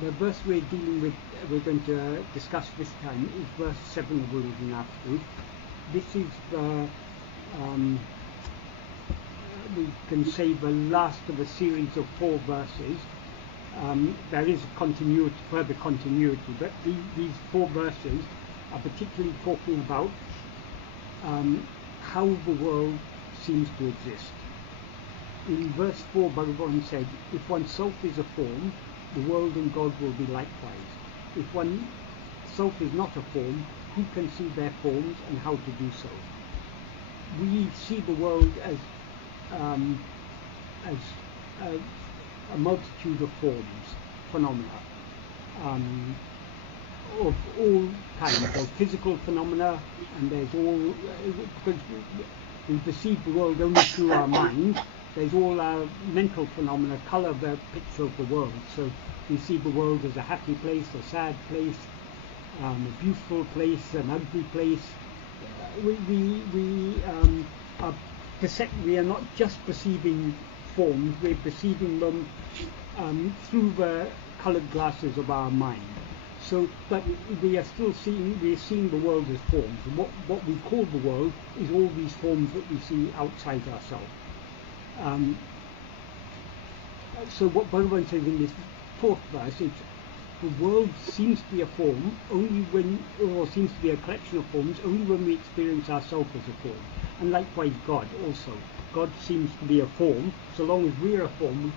The verse we're going to discuss this time is verse 7 of Uڵḷadu Nāṛpadu. This is the, we can say, the last of a series of 4 verses. There is further continuity, but these 4 verses are particularly talking about how the world seems to exist. In verse 4, Bhagavan said, if oneself is a form, the world and God will be likewise. If oneself is not a form, who can see their forms and how to do so? We see the world as a multitude of forms, phenomena, of all kinds. There's physical phenomena, and there's all, because we perceive the world only through our mind, there's all our mental phenomena colour the picture of the world. So we see the world as a happy place, a sad place, a beautiful place, an ugly place. We are not just perceiving forms, we're perceiving them through the coloured glasses of our mind. So, but we're seeing the world as forms. And what we call the world is all these forms that we see outside ourselves. So what Bhagavan says in this 4th verse is, the world seems to be a form or seems to be a collection of forms only when we experience ourselves as a form. And likewise God also. God seems to be a form. So long as we're a form,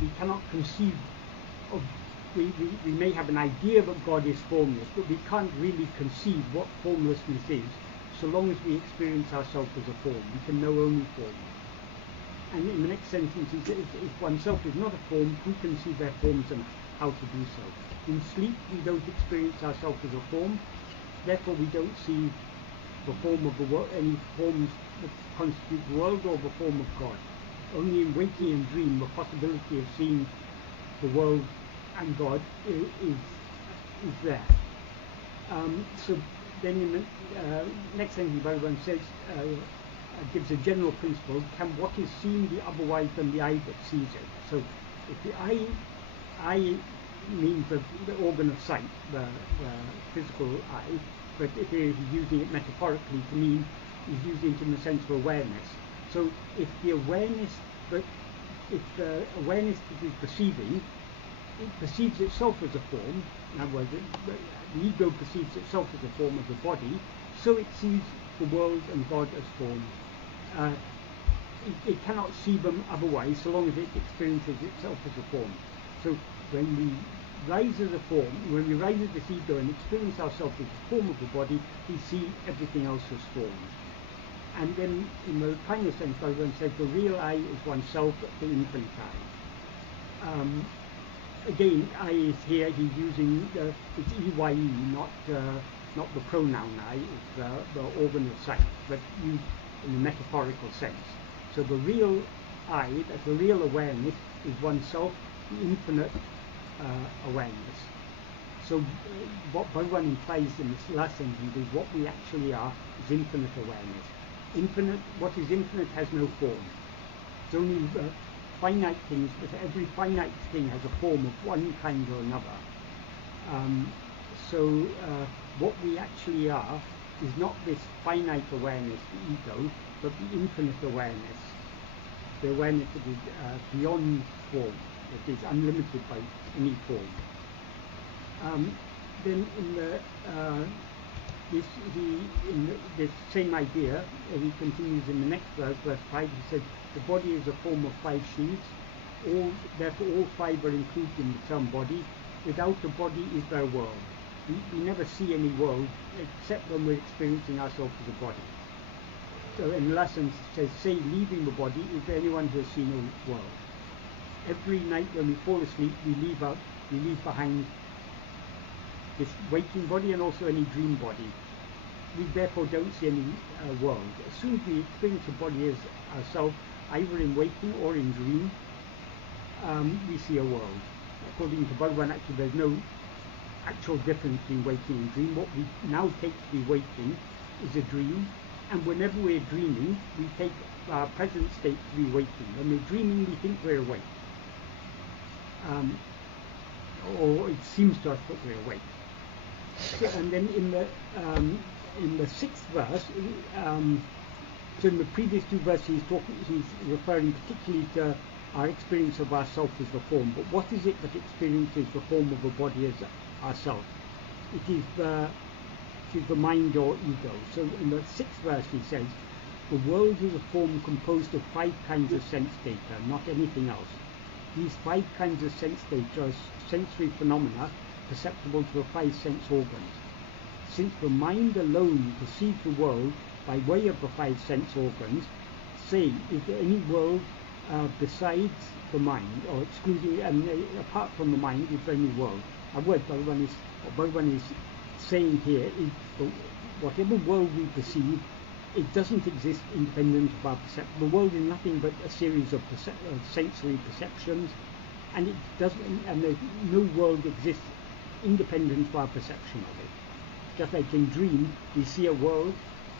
we cannot conceive of, we may have an idea that God is formless, but we can't really conceive what formlessness is. So long as we experience ourselves as a form, we can know only form. And in the next sentence he says, if oneself is not a form, who can see their forms and how to do so? In sleep we don't experience ourselves as a form, therefore we don't see the form of the world, any forms that constitute the world or the form of God. Only in waking and dream the possibility of seeing the world and God is there. So then in the next sentence Bhagavan says, gives a general principle, can what is seen be otherwise than the eye that sees it? So if the eye means the organ of sight, the physical eye, but if he's using it metaphorically to mean, he's using it in the sense of awareness. So if the awareness that is perceiving, it perceives itself as a form, in other words, the ego perceives itself as a form of the body, so it sees the world and God as forms. It cannot see them otherwise so long as it experiences itself as a form. So when we rise as a form, when we rise as this ego and experience ourselves as the form of the body, we see everything else as forms. And then in the final sense, Bhagavan says the real I is oneself, the infinite I. Again, I is here, he's using, it's EYE, not the pronoun I, it's the organ of sight, but used in a metaphorical sense. So the real I, the real awareness, is oneself, the infinite awareness. So what Bhagavan implies in this last sentence is what we actually are is infinite awareness. What is infinite has no form. It's only finite things, but every finite thing has a form of one kind or another. So what we actually are is not this finite awareness, the ego, but the infinite awareness, the awareness that is beyond form, that is unlimited by any form. Then in this same idea, he continues in the next verse, verse 5, he says, the body is a form of 5 sheaths, therefore all 5 are included in the term body. Without a body is there a world. We never see any world except when we're experiencing ourselves as a body. So in the lesson it says, say leaving the body, is there anyone who has seen a world? Every night when we fall asleep, we leave behind this waking body and also any dream body. We therefore don't see any world. As soon as we experience a body as ourselves, either in waking or in dream, we see a world. According to Bhagavan, actually there's no actual difference between waking and dream. What we now take to be waking is a dream, and whenever we're dreaming, we take our present state to be waking. When we're dreaming, we think we're awake. or it seems to us that we're awake. And then in the sixth verse, so in the previous two verses, he's referring particularly to our experience of ourself as the form. But what is it that experiences the form of a body as ourself? It is the mind or ego. So in the sixth verse he says, the world is a form composed of 5 kinds of sense data, not anything else. These 5 kinds of sense data are sensory phenomena perceptible to the 5 sense organs. Since the mind alone perceives the world by way of the 5 sense organs, say, is there any world besides the mind, or excluding, apart from the mind, is there any world? What Bhagavan is saying here is whatever world we perceive, it doesn't exist independent of our perception. The world is nothing but a series of sensory perceptions, and it doesn't, and no world exists independent of our perception of it. Just like in dream, we see a world,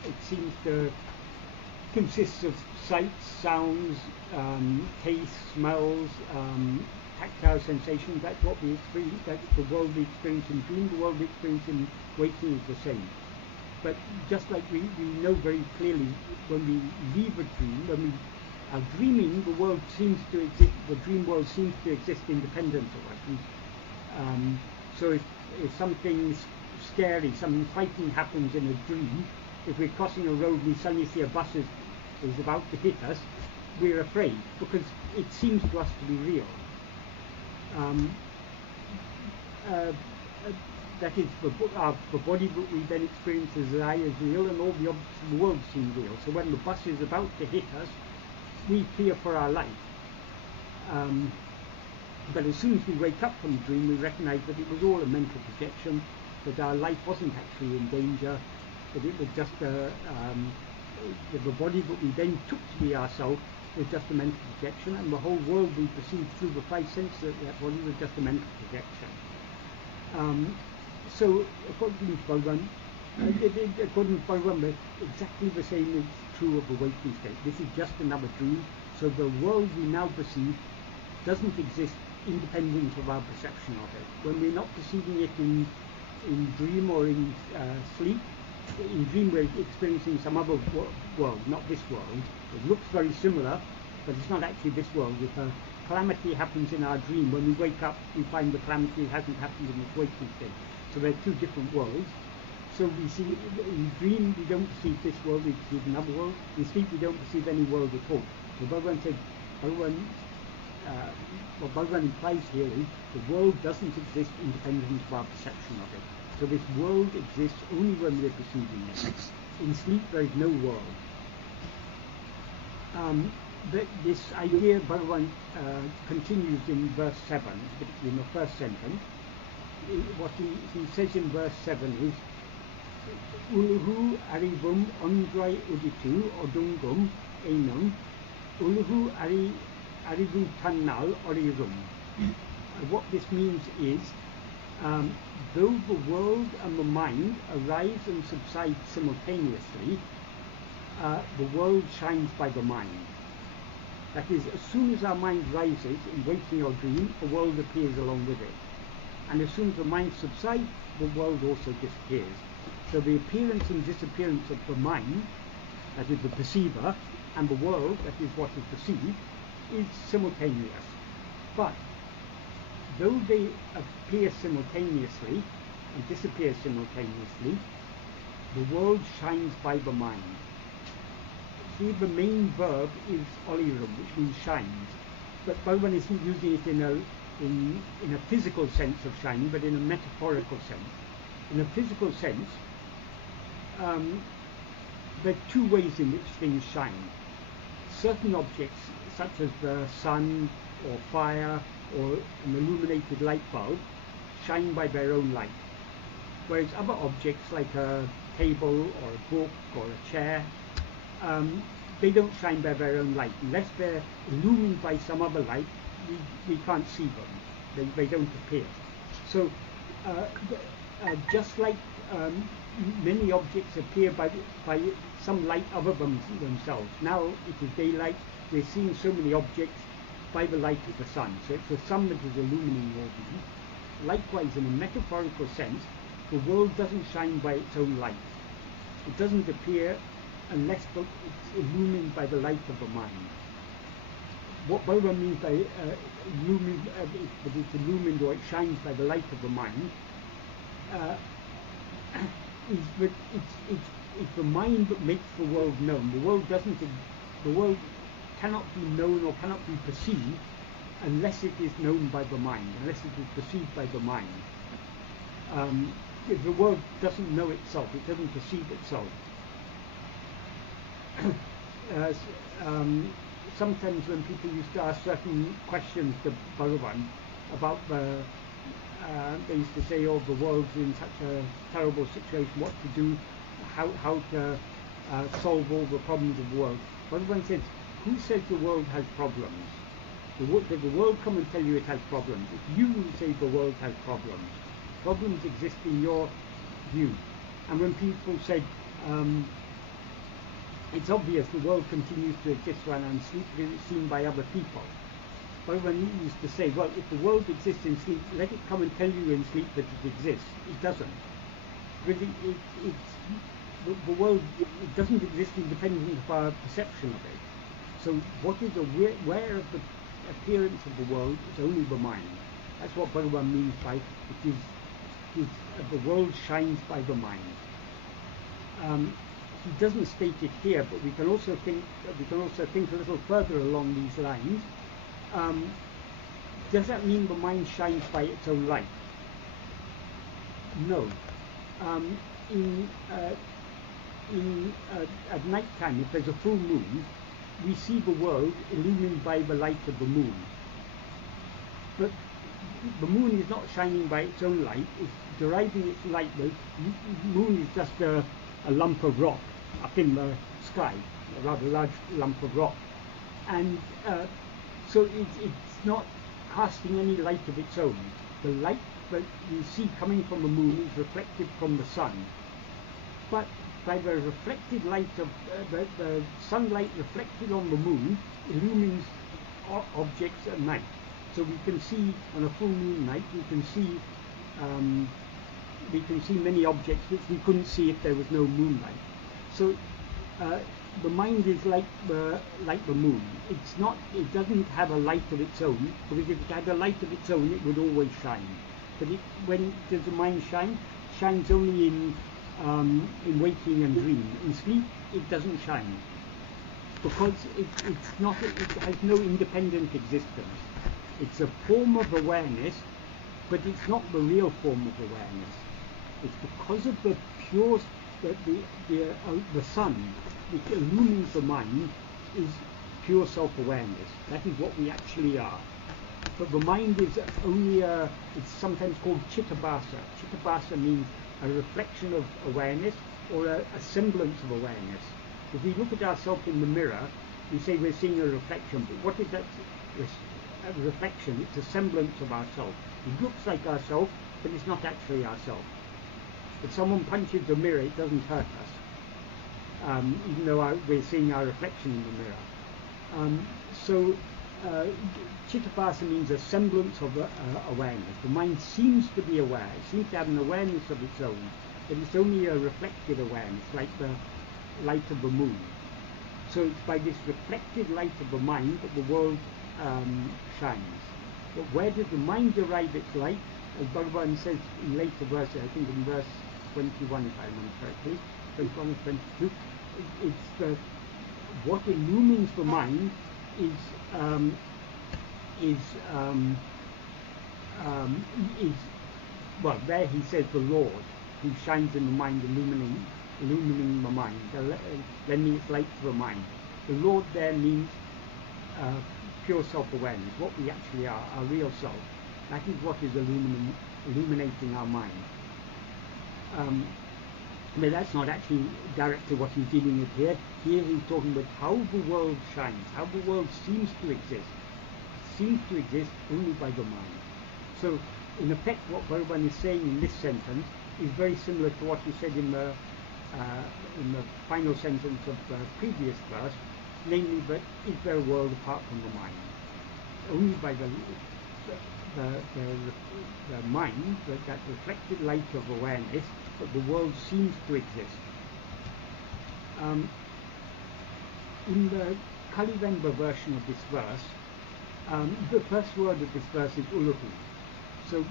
it seems to consist of sights, sounds, tastes, smells, tactile sensations. That's what we experience. That's the world we experience in dream. The world we experience in waking is the same. But just like we know very clearly when we leave a dream, when we are dreaming, the world seems to exist. The dream world seems to exist independent of us. So if something scary, something frightening happens in a dream, if we're crossing a road and we suddenly see a bus is about to hit us, we're afraid because it seems to us to be real. That is, the body that we then experience as I is real, and all the objects of the world seem real. So when the bus is about to hit us, we fear for our life. But as soon as we wake up from the dream, we recognize that it was all a mental projection, that our life wasn't actually in danger, that it was just the body that we then took to be ourselves was just a mental projection, and the whole world we perceived through the 5 senses of that body was just a mental projection. So according to Bhagavan, exactly the same is true of the waking state. This is just another dream. So the world we now perceive doesn't exist independent of our perception of it. When we're not perceiving it in dream or in sleep, in dream we're experiencing some other world, not this world. It looks very similar, but it's not actually this world. If a calamity happens in our dream, when we wake up we find the calamity hasn't happened in the waking state. So they're 2 different worlds. So we see, in dream we don't perceive this world, we perceive another world. In sleep we don't perceive any world at all. So Bhagavan said, what Bhagavan implies here is the world doesn't exist independent of our perception of it. So this world exists only when we're perceiving it. In sleep there is no world. But this idea Bhagavan continues in verse 7, in the first sentence. What he says in verse 7 is ulahu, aṟivum, oṉṭṛāy, udittu, oḍuṅgum, ēṇum, ulahu, aṟivu-taṉṇāl, oḷirum. What this means is, though the world and the mind arise and subside simultaneously, the world shines by the mind. That is, as soon as our mind rises in waking or dream, the world appears along with it. And as soon as the mind subsides, the world also disappears. So the appearance and disappearance of the mind, that is the perceiver, and the world, that is what is perceived, is simultaneous. But though they appear simultaneously and disappear simultaneously, the world shines by the mind. See, the main verb is oḻirum, which means shines. But Bhagavan isn't using it in a physical sense of shining, but in a metaphorical sense. In a physical sense, there are 2 ways in which things shine. Certain objects, such as the sun or fire or an illuminated light bulb, shine by their own light. Whereas other objects like a table or a book or a chair, they don't shine by their own light. Unless they're illumined by some other light, we can't see them. They don't appear. So just like many objects appear by some light other than themselves. Now it is daylight, we're seeing so many objects by the light of the sun. So it's the sun that is illumining your view. Likewise, in a metaphorical sense, the world doesn't shine by its own light. It doesn't appear unless it's illumined by the light of the mind. What Bhagavan means by that it's illumined or it shines by the light of the mind is that it's the mind that makes the world known. The world cannot be known or cannot be perceived unless it is known by the mind, unless it is perceived by the mind. If the world doesn't know itself, it doesn't perceive itself. Sometimes when people used to ask certain questions to Bhagavan about they used to say, oh, the world's in such a terrible situation, what to do, how to solve all the problems of the world. Bhagavan says, who says the world has problems? Did the world come and tell you it has problems? It's you who say the world has problems. Problems exist in your view. And when people said, it's obvious the world continues to exist when I'm sleeping, it's seen by other people. Bhagavan used to say, well, if the world exists in sleep, let it come and tell you in sleep that it exists. It doesn't. Because the world, it doesn't exist independent of our perception of it. So what is aware of the appearance of the world is only the mind. That's what Bhagavan means by the world shines by the mind. He doesn't state it here, but we can also think a little further along these lines. Does that mean the mind shines by its own light? No. At night time, if there's a full moon, we see the world illumined by the light of the moon. But the moon is not shining by its own light, it's deriving its light. The moon is just a lump of rock up in the sky, a rather large lump of rock. And so it's not casting any light of its own. The light that you see coming from the moon is reflected from the sun. But by the reflected light of the sunlight reflected on the moon illumines objects at night. So we can see on a full moon night, we can see many objects which we couldn't see if there was no moonlight. So the mind is like the moon. It doesn't have a light of its own, because if it had a light of its own, it would always shine. But when does the mind shine? It shines only in waking and dream. In sleep, it doesn't shine, because it has no independent existence. It's a form of awareness, but it's not the real form of awareness. It's because of the pure, the sun, which illumines the mind, is pure self-awareness. That is what we actually are. But the mind is only it's sometimes called chittabhasa. Chittabhasa means a reflection of awareness, or a semblance of awareness. If we look at ourselves in the mirror, we say we're seeing a reflection, but what is that reflection? It's a semblance of ourselves. It looks like ourselves, but it's not actually ourselves. If someone punches the mirror, it doesn't hurt us, even though we're seeing our reflection in the mirror. So chittabhasa means a semblance of awareness. The mind seems to be aware, it seems to have an awareness of its own, but it's only a reflected awareness, like the light of the moon. So it's by this reflected light of the mind that the world shines. But where does the mind derive its light? As Bhagavan says in later verses, I think in verse 21, if I remember correctly, 21 and 22, it's what illumines the mind is well, there he says the Lord, who shines in the mind, illumining the mind, lending its light to the mind. The Lord there means pure self-awareness, what we actually are, our real self. That is what is illuminating our mind. But that's not actually directly what he's dealing with here. Here he's talking about how the world shines, how the world seems to exist. It seems to exist only by the mind. So, in effect, what Bhagavan is saying in this sentence is very similar to what he said in the final sentence of the previous verse, namely that is there a world apart from the mind? only by the mind, that reflected light of awareness, that the world seems to exist. In the Kalivenba version of this verse, the first word of this verse is ulahu. So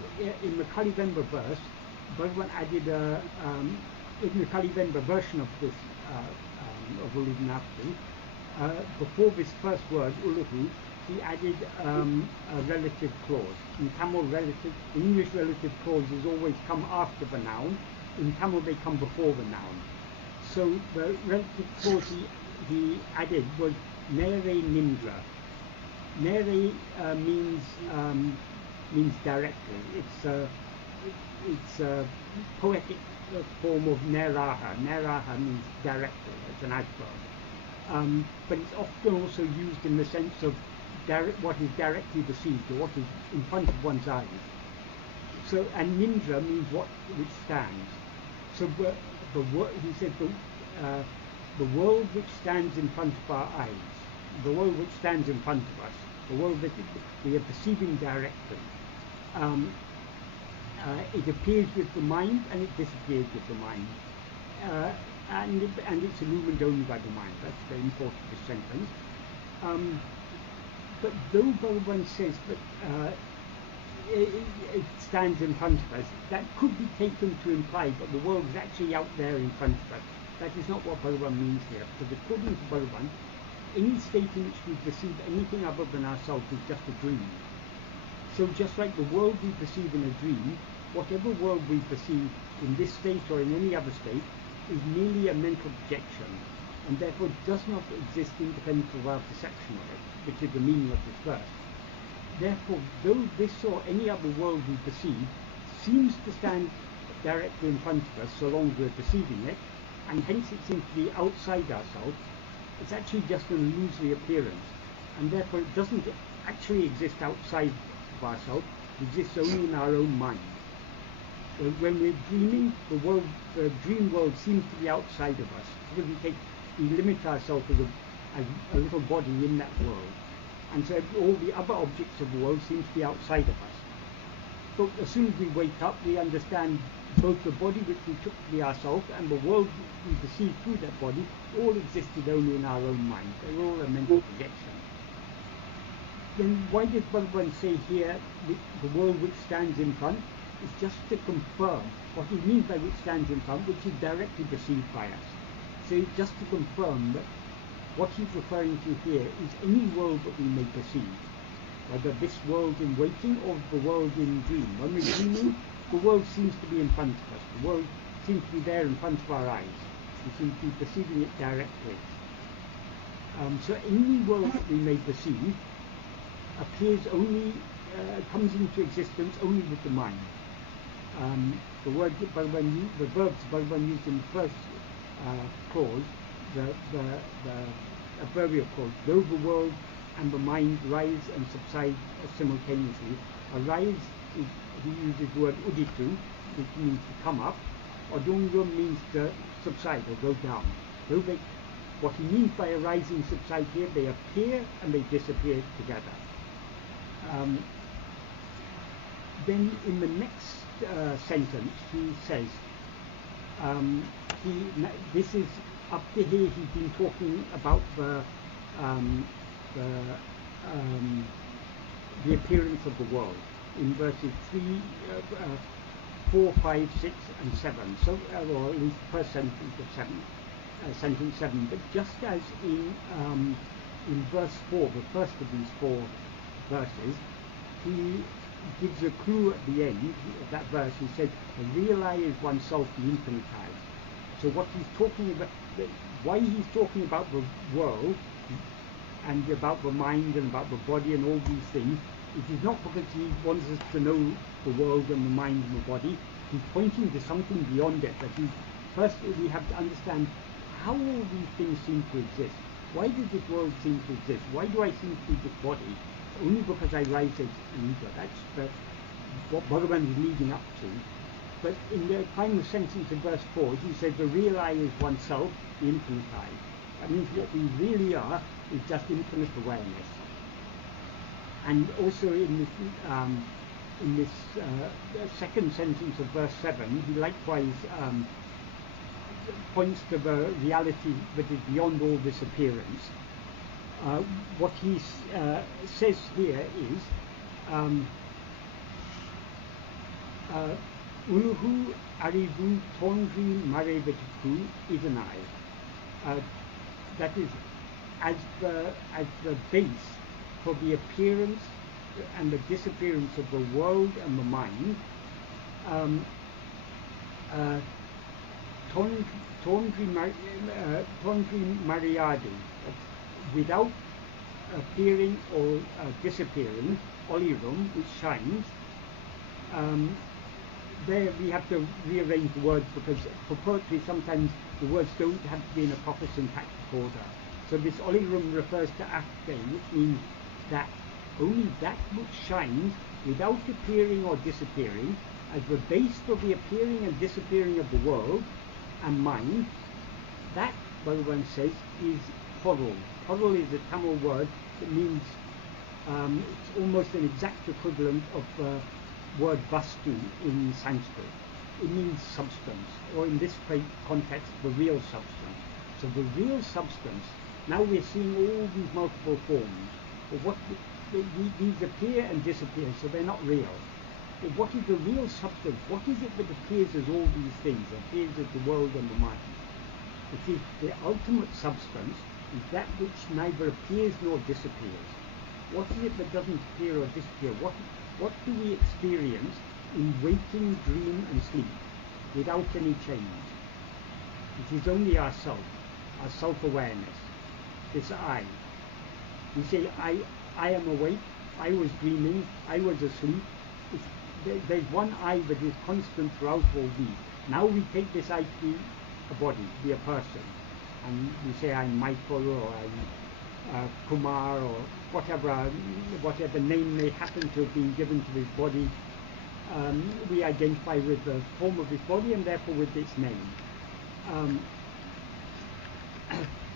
in the Kalivenba verse, Bhagavan added in the Kalivenba version of this of uڵḷadu Nāṛpadu, before this first word ulahu, he added a relative clause. In Tamil, in English, relative clauses always come after the noun. In Tamil, they come before the noun. So the relative clause he added was nere nimdra. Nere means directly. It's a poetic form of neraha. Neraha means directly. It's an adverb. But it's often also used in the sense of what is directly perceived, or what is in front of one's eyes. So, and nimdra means which stands. So he said the world which stands in front of our eyes, the world which stands in front of us, the world that we are perceiving directly, it appears with the mind and it disappears with the mind, and it's illumined only by the mind. That's the import of this sentence. But though Bhagavan says that it stands in front of us, that could be taken to imply that the world is actually out there in front of us. That is not what Bhagavan means here, because according to Bhagavan, any state in which we perceive anything other than ourselves is just a dream. So just like the world we perceive in a dream, whatever world we perceive in this state or in any other state is merely a mental projection, and therefore does not exist independent of our perception of it, which is the meaning of this verse. Therefore, though this or any other world we perceive seems to stand directly in front of us so long as we're perceiving it, and hence it seems to be outside ourselves, it's actually just an illusory appearance, and therefore it doesn't actually exist outside of ourselves, it exists only in our own mind. When we're dreaming, the dream world seems to be outside of us, because we limit ourselves as a little body in that world, and so all the other objects of the world seem to be outside of us. But as soon as we wake up, we understand both the body which we took to be ourselves and the world we perceive through that body all existed only in our own mind. They're all a mental projection. Then why does Bhagavan say here the world which stands in front? It's just to confirm what he means by which stands in front, which is directly perceived by us. So it's just to confirm that what he's referring to here is any world that we may perceive, whether this world in waking or the world in dream. When we're dreaming, the world seems to be in front of us. The world seems to be there in front of our eyes. We seem to be perceiving it directly. So any world that we may perceive appears only, comes into existence only with the mind. The verbs Bhagavan used in the first clause, the adverbial clause, though the world and the mind rise and subside simultaneously. Arise, he uses the word udittu, which means to come up. Oḍuṅgum means to subside or go down. What he means by arise and subside here, they appear and they disappear together. Then in the next sentence he says, this is up to here he's been talking about the appearance of the world in verses 3, 4, 5, 6 and 7, so or at least first sentence of sentence 7, but just as in verse 4, the first of these 4 verses, he gives a clue at the end of that verse. He said, realize oneself the infinite eye. So what he's talking about, why he's talking about the world and about the mind and about the body and all these things, it is not because he wants us to know the world and the mind and the body. He's pointing to something beyond it. That first we have to understand how all these things seem to exist. Why does this world seem to exist? Why do I seem to be this body? Only because I rise as an ego. That's what Bhagavan is leading up to. But in the final sentence in verse 4, he says, the real I is oneself, the infinite I. That means what we really are is just infinite awareness. And also in this second sentence of verse 7, he likewise points to the reality that is beyond all this appearance. What he says here is ulahu, aṟivu, tōṉḍṛimaṛai iḍaṉ-āy. That is, as the base for the appearance and the disappearance of the world and the mind, tōṉḍṛimaṛaiyaду, without appearing or disappearing, oḻirum, which shines. There we have to rearrange the words, because for poetry sometimes the words don't have to be in a proper syntactic order. So this oḻirum refers to aḳdē, which means that only that which shines without appearing or disappearing, as the base for the appearing and disappearing of the world and mind, that, Bhagavan says, is poruḻ. Poruḻ is a Tamil word that means, it's almost an exact equivalent of the word vastu in Sanskrit. It means substance, or in this context, the real substance. So the real substance, now we're seeing all these multiple forms. But these appear and disappear, so they're not real. But what is the real substance? What is it that appears as all these things, appears as the world and the mind? It is the ultimate substance, is that which neither appears nor disappears. What is it that doesn't appear or disappear? What do we experience in waking, dream and sleep without any change? It is only our self-awareness, this I. We say, I am awake, I was dreaming, I was asleep. There's one I that is constant throughout all these. Now we take this I to be a body, to be a person, and we say I'm Michael or I'm Kumar or whatever name may happen to have been given to this body. We identify with the form of this body and therefore with its name.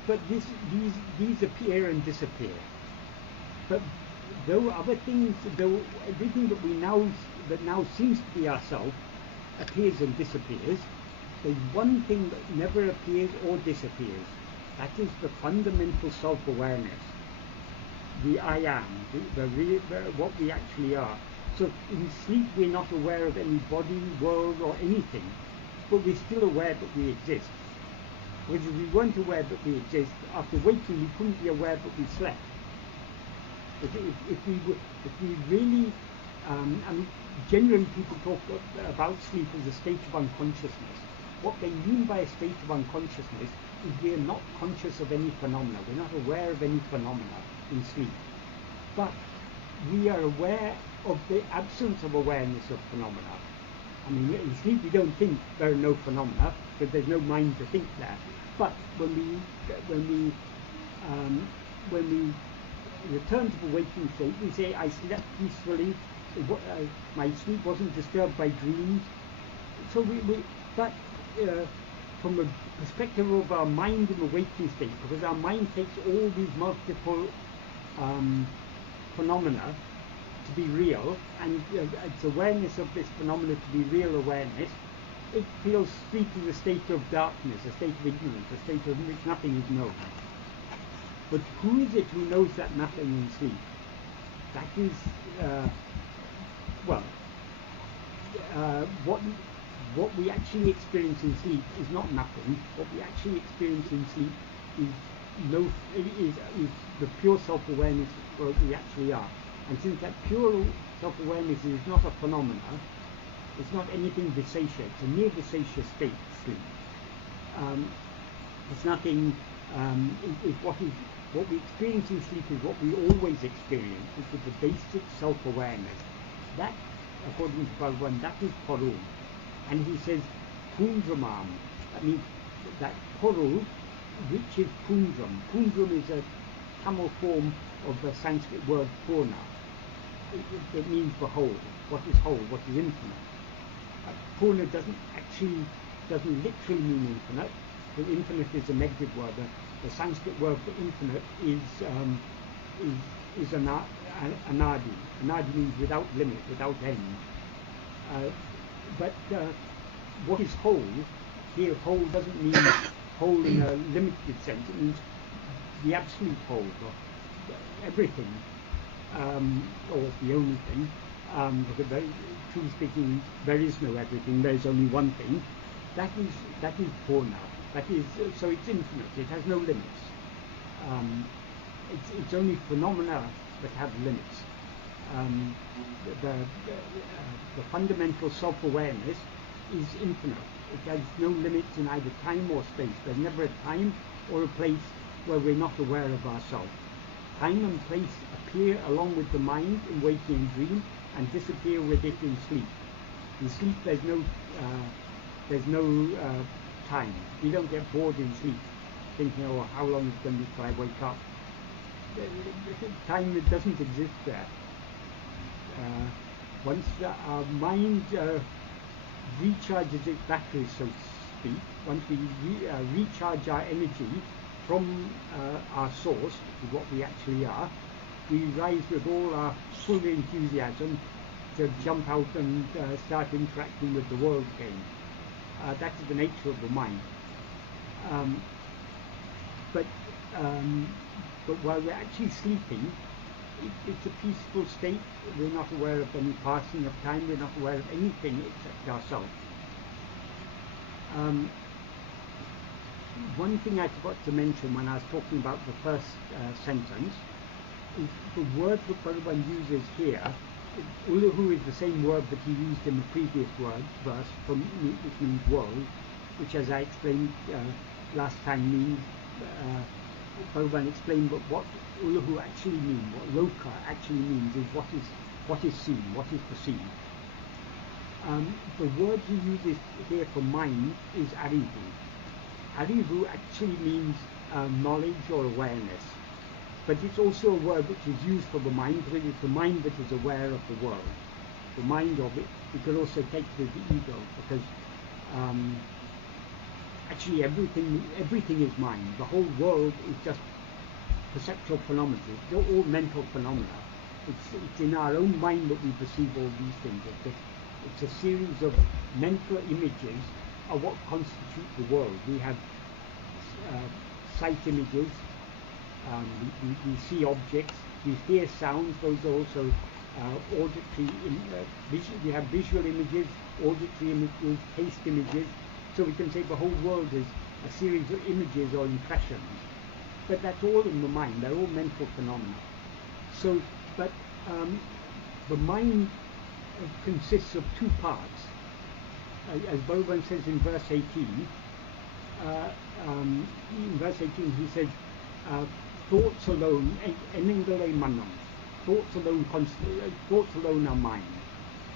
But these appear and disappear. But though other things, though everything that now seems to be ourself appears and disappears, there's one thing that never appears or disappears. That is the fundamental self-awareness, the I am, what we actually are. So in sleep we're not aware of any body, world or anything, but we're still aware that we exist. Because if we weren't aware that we exist, after waking we couldn't be aware that we slept. If we really, generally people talk about sleep as a state of unconsciousness. What they mean by a state of unconsciousness is we are not conscious of any phenomena. We're not aware of any phenomena in sleep. But we are aware of the absence of awareness of phenomena. I mean, in sleep we don't think there are no phenomena, because there's no mind to think that. But when we return to the waking state, we say, I slept peacefully, my sleep wasn't disturbed by dreams. So from the perspective of our mind in the waking state, because our mind takes all these multiple phenomena to be real, and its awareness of this phenomena to be real awareness, it feels sleep is a state of darkness, a state of ignorance, a state of which nothing is known. But who is it who knows that nothing in sleep? That is, what we actually experience in sleep is not nothing. What we actually experience in sleep is the pure self-awareness of what we actually are. And since that pure self-awareness is not a phenomena, it's not anything vissatious, it's a near vissatious state, sleep. It's nothing, what we experience in sleep is what we always experience, which is the basic self-awareness. That, according to Bhagavan, that is poruḻ. And he says, pūṇḍṛamā. That means that poruḻ, which is pūṇḍṛam. Pūṇḍṛam is a Tamil form of the Sanskrit word purna. It means the whole. What is whole? What is infinite? Purna doesn't literally mean infinite. The infinite is a negative word. The Sanskrit word for infinite is anadi. Anadi means without limit, without end. But what is whole? Here, whole doesn't mean whole in a limited sense. It means the absolute whole, or everything, or the only thing. Because truly speaking, there is no everything. There is only one thing. That is pūṇḍṛa. That is, so it's infinite. It has no limits. It's only phenomena that have limits. The fundamental self-awareness is infinite. It has no limits in either time or space. There's never a time or a place where we're not aware of ourselves. Time and place appear along with the mind in waking and dream, and disappear with it in sleep. In sleep, there's no time. You don't get bored in sleep, thinking, "Oh, how long is it going to be till I wake up?" Time doesn't exist there. Once our mind recharges its batteries, so to speak, once we recharge our energy from our source, which is what we actually are, we rise with all our full enthusiasm to jump out and start interacting with the world again. That is the nature of the mind. But while we're actually sleeping, it's a peaceful state. We're not aware of any passing of time. We're not aware of anything except ourselves. One thing I forgot to mention when I was talking about the first sentence is the word that Bhagavan uses here. Ulahu is the same word that he used in the previous verse, which means world, which, as I explained last time, means Bhagavan explained what ulahu actually means, what loka actually means, is what is seen, what is perceived. The word he uses here for mind is aṟivu. Aṟivu actually means knowledge or awareness. But it's also a word which is used for the mind, because it's the mind that is aware of the world. The mind of it, we could also take it as the ego, because actually everything is mind. The whole world is just perceptual phenomena. It's all mental phenomena. It's in our own mind that we perceive all these things. It's a series of mental images of what constitute the world. We have sight images. We see objects, we hear sounds, those are also auditory, we have visual images, auditory images, taste images, so we can say the whole world is a series of images or impressions. But that's all in the mind, they're all mental phenomena. So, but the mind consists of two parts. As Bhagavan says in verse 18, he says, thoughts alone, thoughts alone are mind.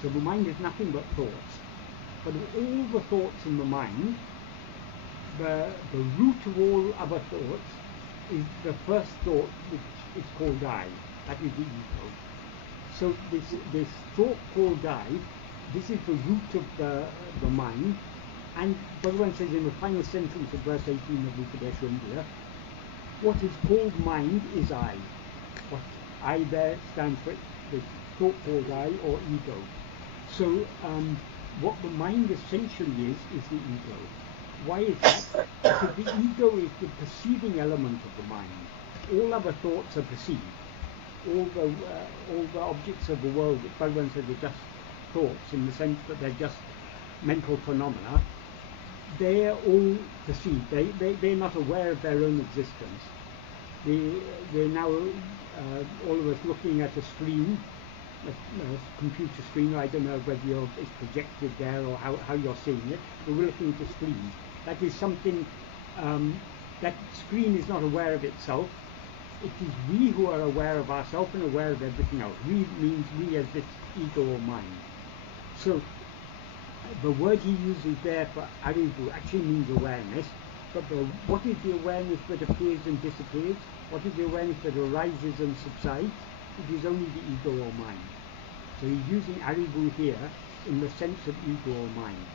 So the mind is nothing but thoughts. But of all the thoughts in the mind, the root of all other thoughts is the first thought, which is called I. That is the ego. So this thought called I, this is the root of the mind. And Bhagavan says in the final sentence of verse 18 of Upadesha, what is called mind is I. What I there stands for this thought called I, or ego. So what the mind essentially is the ego. Why is that? Because the ego is the perceiving element of the mind. All other thoughts are perceived. All the objects of the world, which Bhagavan says are just thoughts, in the sense that they're just mental phenomena, they're all perceived. They're not aware of their own existence. We're now, all of us, looking at a screen, a computer screen. I don't know whether it's projected there or how you're seeing it, but we're looking at a screen. That is something, that screen is not aware of itself. It is we who are aware of ourselves and aware of everything else. We means we as this ego or mind. So the word he uses there for aṟivu actually means awareness, but what is the awareness that appears and disappears? What is the awareness that arises and subsides? It is only the ego or mind. So he's using aṟivu here in the sense of ego or mind.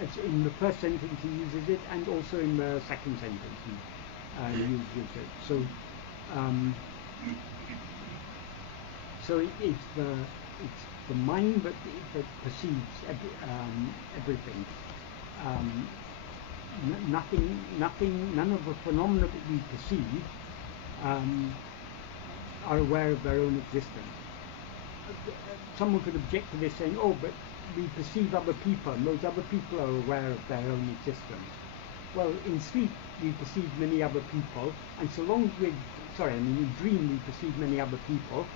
It's in the first sentence he uses it, and also in the second sentence he, uses it. So So it's the mind that perceives everything. None of the phenomena that we perceive are aware of their own existence. Someone could object to this saying, oh, but we perceive other people, and those other people are aware of their own existence. Well, in sleep we perceive many other people, and so long as in dream we perceive many other people.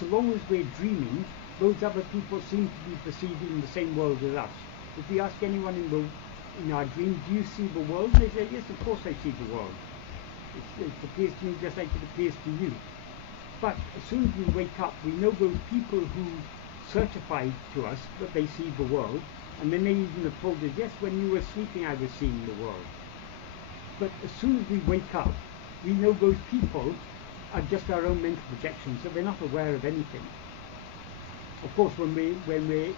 So long as we're dreaming, those other people seem to be perceiving the same world as us. If we ask anyone in our dream, do you see the world? They say, yes, of course I see the world. It appears to me just like it appears to you. But as soon as we wake up, we know those people who certify to us that they see the world, and then they even have told us, yes, when you were sleeping I was seeing the world. But as soon as we wake up, we know those people are just our own mental projections, so they're not aware of anything. Of course, when we're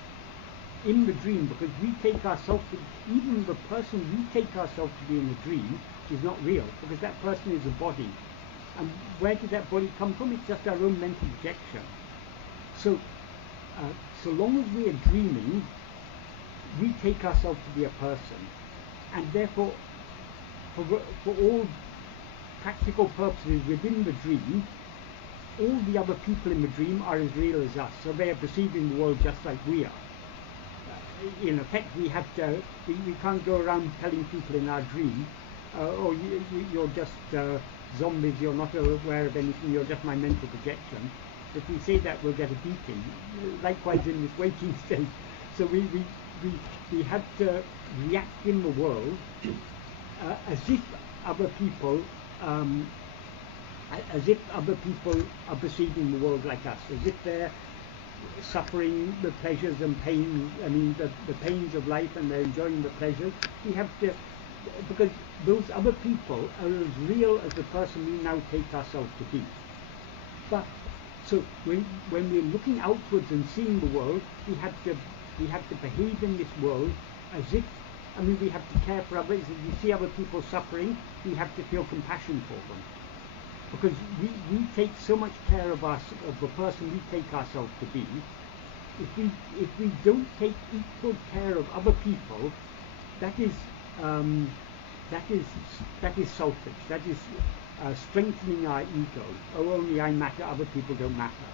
in the dream, because we take ourselves to, even the person we take ourselves to be in the dream is not real, because that person is a body. And where did that body come from? It's just our own mental projection. So, so long as we are dreaming, we take ourselves to be a person, and therefore, for all practical purposes within the dream, all the other people in the dream are as real as us, so they are perceiving the world just like we are. In effect, we can't go around telling people in our dream, oh, you're just zombies, you're not aware of anything, you're just my mental projection. If we say that, we'll get a beating. Likewise in this waking state. So we have to react in the world as if other people are perceiving the world like us, as if they're suffering the pleasures and pains, the pains of life, and they're enjoying the pleasures. We have to, because those other people are as real as the person we now take ourselves to be. But so when we're looking outwards and seeing the world, we have to behave in this world as if, we have to care for others. If we see other people suffering, we have to feel compassion for them, because we take so much care of the person we take ourselves to be. If we don't take equal care of other people, that is selfish. That is strengthening our ego. Oh, only I matter, other people don't matter.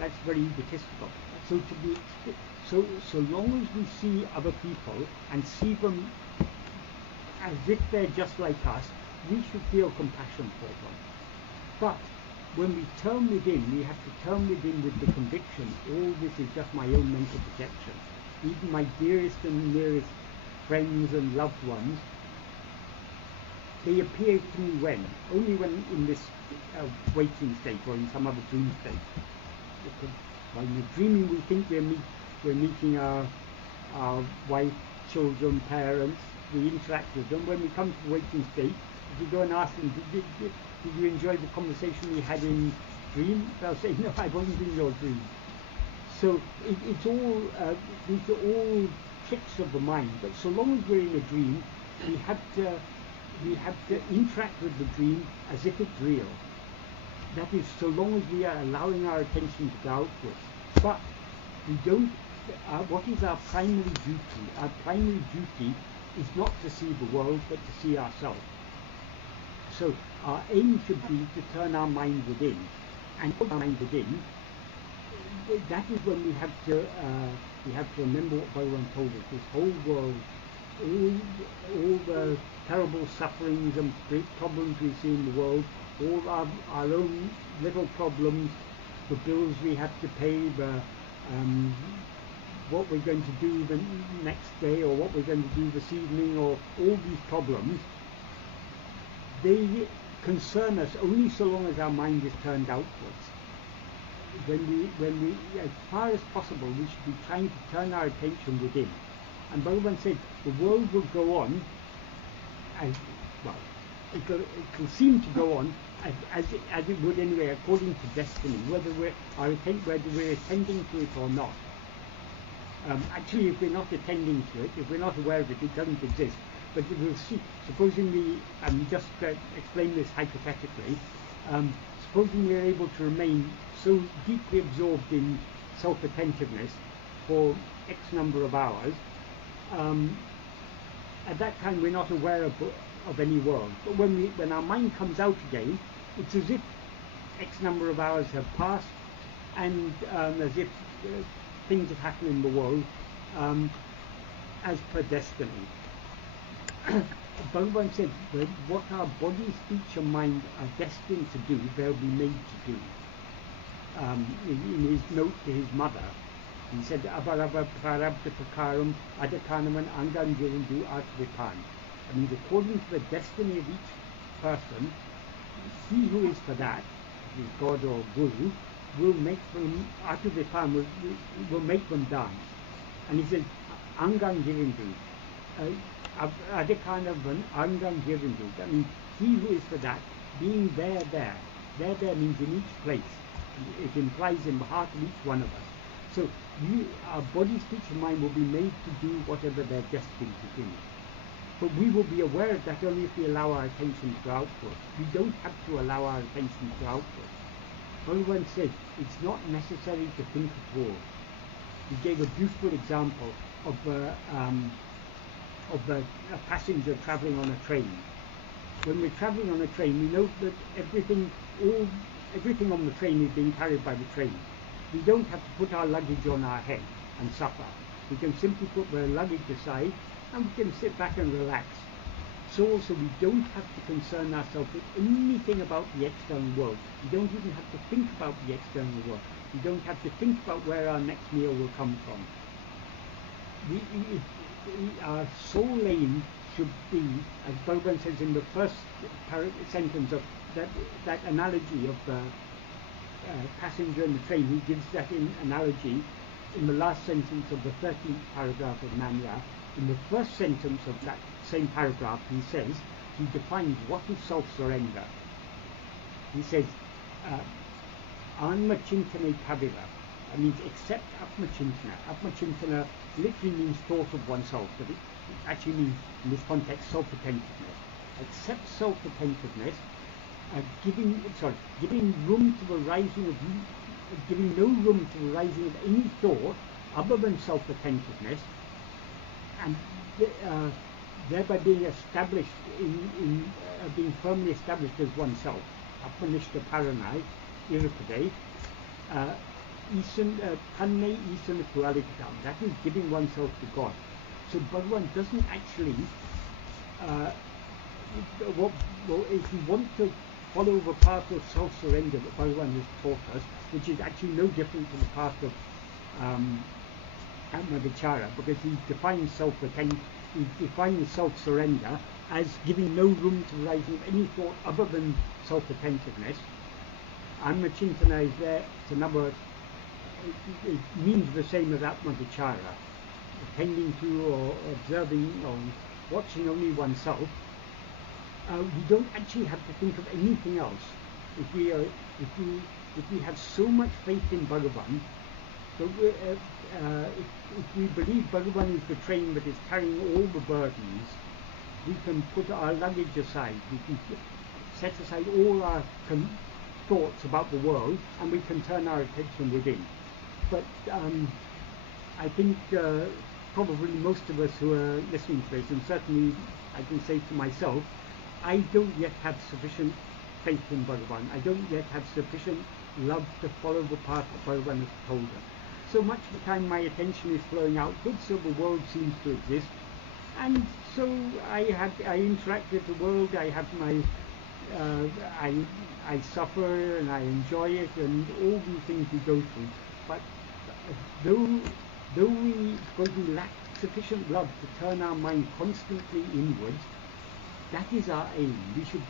That's very egotistical. So long as we see other people and see them as if they're just like us, we should feel compassion for them. But when we turn within, we have to turn within with the conviction, all this is just my own mental projection. Even my dearest and nearest friends and loved ones, they appear to me when? Only when in this waking state or in some other dream state. Because when we're dreaming, we think we're meeting our wife, children, parents, we interact with them. When we come to the waking state, if we go and ask them, did you enjoy the conversation we had in dream? They'll say, no, I wasn't in your dream. So it's all, these are all tricks of the mind. But so long as we're in a dream, we have to interact with the dream as if it's real. That is, so long as we are allowing our attention to go outwards. But we don't, what is our primary duty? Our primary duty is not to see the world, but to see ourselves. So our aim should be to turn our mind within. And our mind within, that is when we have to remember what Bhagavan told us. This whole world, all the terrible sufferings and great problems we see in the world, all our own little problems, the bills we have to pay, what we're going to do the next day, or what we're going to do this evening, or all these problems, they concern us only so long as our mind is turned outwards. When we, as far as possible, we should be trying to turn our attention within. And Bhagavan said, the world will go on as, well, it will seem to go on as it would anyway, according to destiny, whether we're attending to it or not. Actually, if we're not attending to it, if we're not aware of it, it doesn't exist. But we'll see. Supposing just explain this hypothetically. supposing we're able to remain so deeply absorbed in self-attentiveness for X number of hours, at that time we're not aware of any world. But when our mind comes out again, it's as if X number of hours have passed, and as if things have happened in the world as per destiny. Bhagavan said that what our body, speech and mind are destined to do, they'll be made to do. In his note to his mother, he said, Abarava prarabdha prakaram adakanaman angan girindu artvipan. I mean, according to the destiny of each person, he who is for that, God or Guru, will make them, artvipan, will make them dance. And he said, angan girindu. Adakanavan angan girindu. That means he who is for that, being there. There means in each place. It implies in the heart of each one of us. So our body, speech and mind will be made to do whatever they're destined to do. But we will be aware of that only if we allow our attention to go outward. We don't have to allow our attention to go outward. Bhagavan said it's not necessary to think at all. He gave a beautiful example of a passenger traveling on a train. When we're traveling on a train, we know that everything on the train is being carried by the train. We don't have to put our luggage on our head and suffer. We can simply put the luggage aside and we can sit back and relax. So also we don't have to concern ourselves with anything about the external world. We don't even have to think about the external world. We don't have to think about where our next meal will come from. Our sole aim should be, as Bhagavan says in the first sentence of that analogy of the passenger in the train, he gives that analogy in the last sentence of the 13th paragraph of Manya. In the first sentence of that same paragraph, he says, he defines what is self-surrender. He says, Anmachintane Kavira. That means accept Atmachintana. Atmachintana literally means thought of oneself, but it actually means, in this context, self-attentiveness. Accept self-attentiveness, giving room to the rising of, giving no room to the rising of any thought other than self-attentiveness, and thereby being established being firmly established as oneself. Apanishta paranai, irupade, taṉṇā isan kualikadam. That is giving oneself to God. So Bhagavan doesn't actually, if you want to follow the path of self-surrender that Bhagavan has taught us, which is actually no different to the path of Atma-vichara, because he defines self-surrender as giving no room to the rising of any thought other than self-attentiveness. Anmachintana is there, it's another, it means the same as Atma-vichara, attending to or observing or watching only oneself. We don't actually have to think of anything else. If we have so much faith in Bhagavan, so if we believe Bhagavan is the train that is carrying all the burdens, we can put our luggage aside, we can set aside all our thoughts about the world, and we can turn our attention within. But I think probably most of us who are listening to this, and certainly I can say to myself, I don't yet have sufficient faith in Bhagavan. I don't yet have sufficient love to follow the path that Bhagavan has told us. So much of the time my attention is flowing outwards, so the world seems to exist. And so I interact with the world, I have my, I suffer and I enjoy it and all these things we go through. But though we lack sufficient love to turn our mind constantly inwards, that is our aim. We should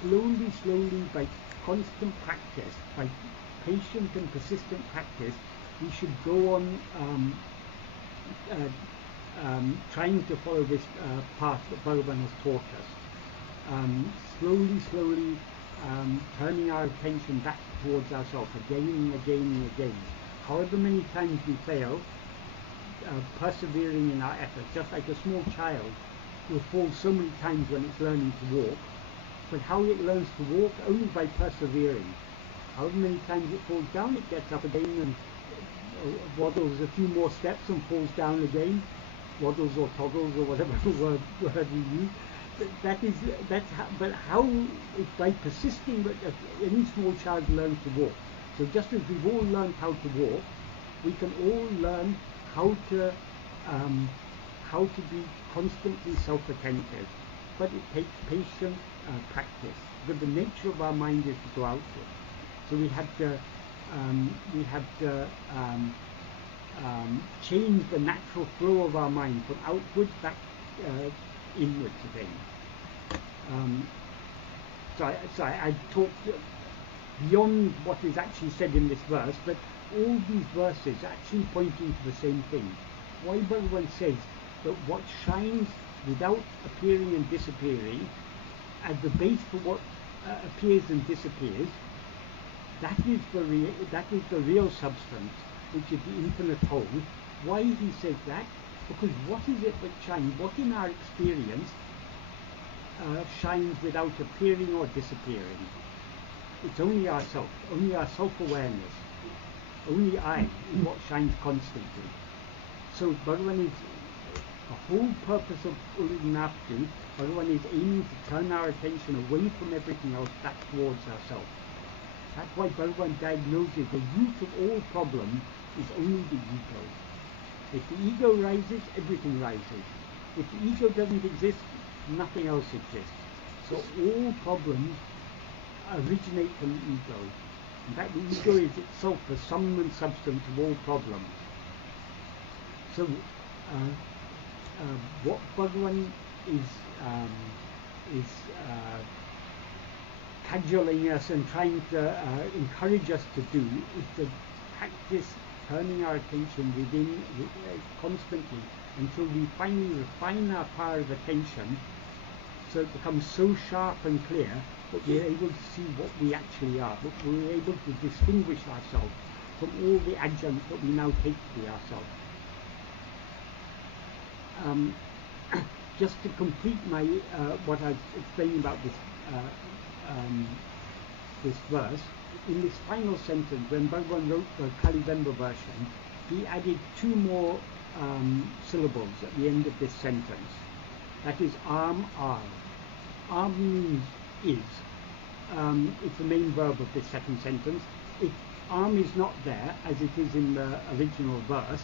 slowly, by constant practice, by patient and persistent practice, we should go on trying to follow this path that Bhagavan has taught us. Slowly, turning our attention back towards ourselves again and again. However many times we fail, persevering in our efforts, just like a small child will fall so many times when it's learning to walk, but how it learns to walk? Only by persevering. however many times it falls down, it gets up again and waddles a few more steps and falls down again. Waddles or toddles or whatever word we use. But how, it's by persisting that any small child learns to walk. So just as we've all learned how to walk, we can all learn how to be constantly self-attentive. But it takes patient practice. But the nature of our mind is to go outward. So we have to change the natural flow of our mind from outwards back inwards again. So I talked beyond what is actually said in this verse, but all these verses are actually pointing to the same thing. Why Bhagavan says that what shines without appearing and disappearing, as the base for what appears and disappears, that is the real substance, which is the infinite whole. Why he says that? Because what is it that shines? What in our experience shines without appearing or disappearing? It's only ourself, only our self-awareness, only I is what shines constantly. So Bhagavan is, the whole purpose of Uڵḷadu Nāṛpadu, Bhagavan is aiming to turn our attention away from everything else back towards ourselves. That's why Bhagavan diagnoses the root of all problems is only the ego. If the ego rises, everything rises. If the ego doesn't exist, nothing else exists. So all problems originate from the ego. In fact, the ego is itself the sum and substance of all problems. So what Bhagavan is cajoling us and trying to encourage us to do is to practice turning our attention within constantly until we finally refine our power of attention so it becomes so sharp and clear that we're able to see what we actually are, that we're able to distinguish ourselves from all the adjuncts that we now take to be ourselves. Just to complete my what I was explaining about this verse, in this final sentence, when Bhagavan wrote the Kalivemba version, he added two more syllables at the end of this sentence. That is arm. Arm means is. It's the main verb of this second sentence. If arm is not there, as it is in the original verse,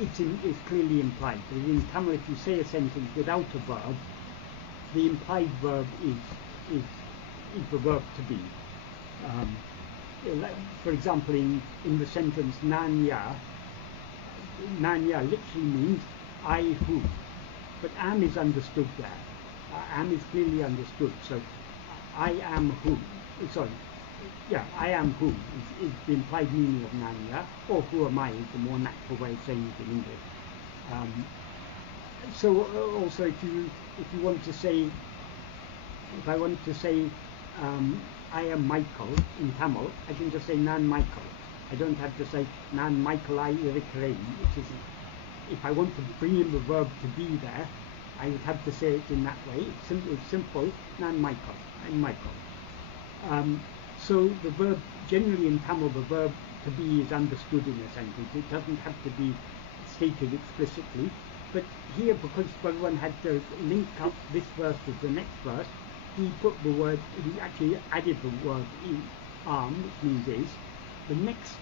it's clearly implied. But in Tamil, if you say a sentence without a verb, the implied verb is the verb to be. For example, in the sentence Nāṇya literally means I who, but am is understood there. Am is clearly understood. So I am who. I am who is the implied meaning of Nāṇya, or who am I is the more natural way of saying it in English. So also if you want to say, if I want to say I am Michael in Tamil, I can just say Nan Michael. I don't have to say Nan Michael I irikkarein, which is, if I want to bring in the verb to be there, I would have to say it in that way. It's simple, Nan Michael, I'm Michael. So the verb, generally in Tamil, the verb to be is understood in a sentence. It doesn't have to be stated explicitly. But here, because Bhagavan had to link up this verse with the next verse, he actually added the word in arm, which means is. The next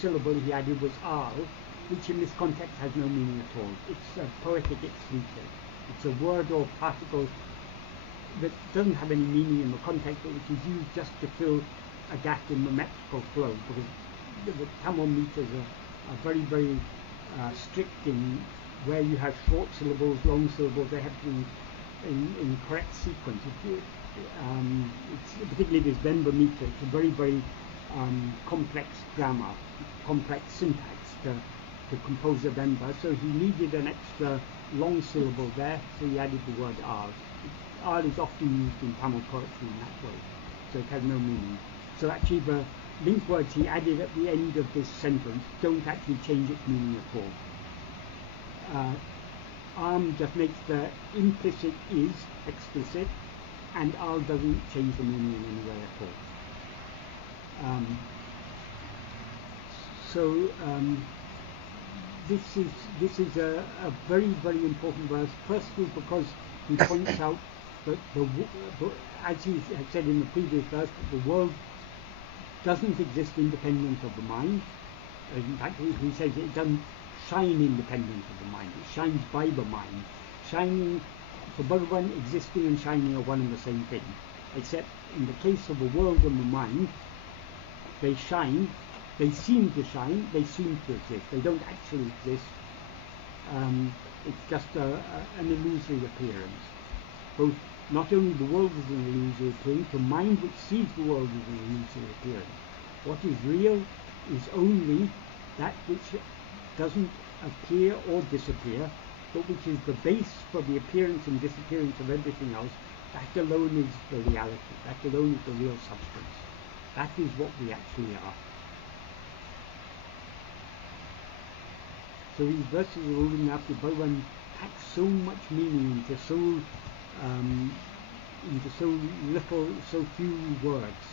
syllable he added was al, which in this context has no meaning at all. It's poetic exclusive. It's a word or particle that doesn't have any meaning in the context, but which is used just to fill a gap in the metrical flow, because the Tamil meters are very, very strict in where you have short syllables, long syllables. They have to be in correct sequence. Particularly this Vemba meter, it's a very, very complex grammar, complex syntax to compose a Vemba. So he needed an extra long syllable there, so he added the word R. R is often used in Tamil poetry in that way, so it has no meaning. So actually the link words he added at the end of this sentence don't actually change its meaning at all. Arm just makes the implicit is explicit, and al doesn't change the meaning in any way at all. This is a very, very important verse. First of all, because he points out that as he had said in the previous verse, that the world doesn't exist independent of the mind. In fact, he says it doesn't shine independent of the mind. It shines by the mind. Shining, for Bhagavan, existing and shining are one and the same thing. Except in the case of the world and the mind, they shine. They seem to shine, they seem to exist. They don't actually exist. It's just an illusory appearance. Both, not only the world is an illusory appearance, the mind which sees the world is an illusory appearance. What is real is only that which doesn't appear or disappear, but which is the base for the appearance and disappearance of everything else. That alone is the reality. That alone is the real substance. That is what we actually are. So these verses of ulahaṟivu, Bhagavan packs so much meaning into so little, so few words.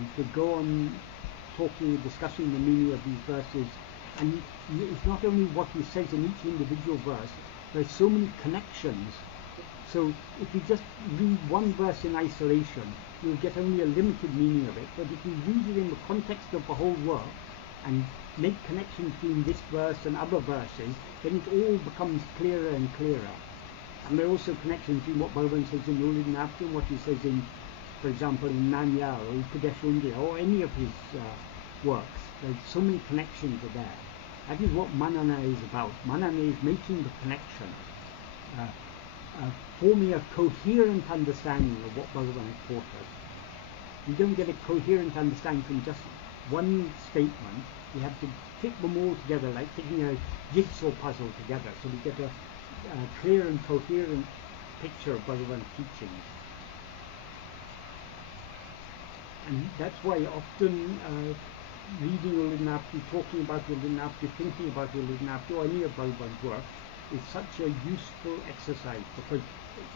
We could go on discussing the meaning of these verses, and it's not only what he says in each individual verse. There's so many connections. So if you just read one verse in isolation, you'll get only a limited meaning of it. But if you read it in the context of the whole work and make connections between this verse and other verses, then it all becomes clearer and clearer. And there are also connections between what Bhagavan says in ulahaṟivu and what he says in, for example, in Naņā or any of his works. There's so many connections are there. That is what manana is about. Manana is making the connection. Forming a coherent understanding of what Bhagavan has taught us. We don't get a coherent understanding from just one statement. We have to fit them all together, like putting a jigsaw puzzle together, so we get a clear and coherent picture of Bhagavan's teachings. And that's why often reading ulahaṟivu, talking about ulahaṟivu, thinking about ulahaṟivu, or any of Bhagavan's work, is such a useful exercise, because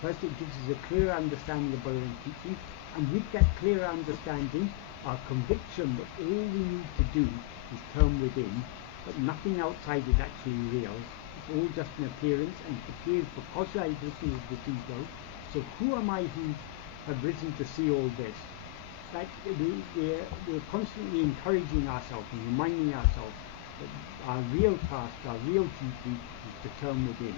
first it gives us a clear understanding of Bhagavan's teaching, and with that clear understanding, our conviction that all we need to do is turn within, but nothing outside is actually real. It's all just an appearance, and it appears because I've risen as the ego. So who am I who have risen to see all this? That we're constantly encouraging ourselves and reminding ourselves that our real task, our real duty is to turn within.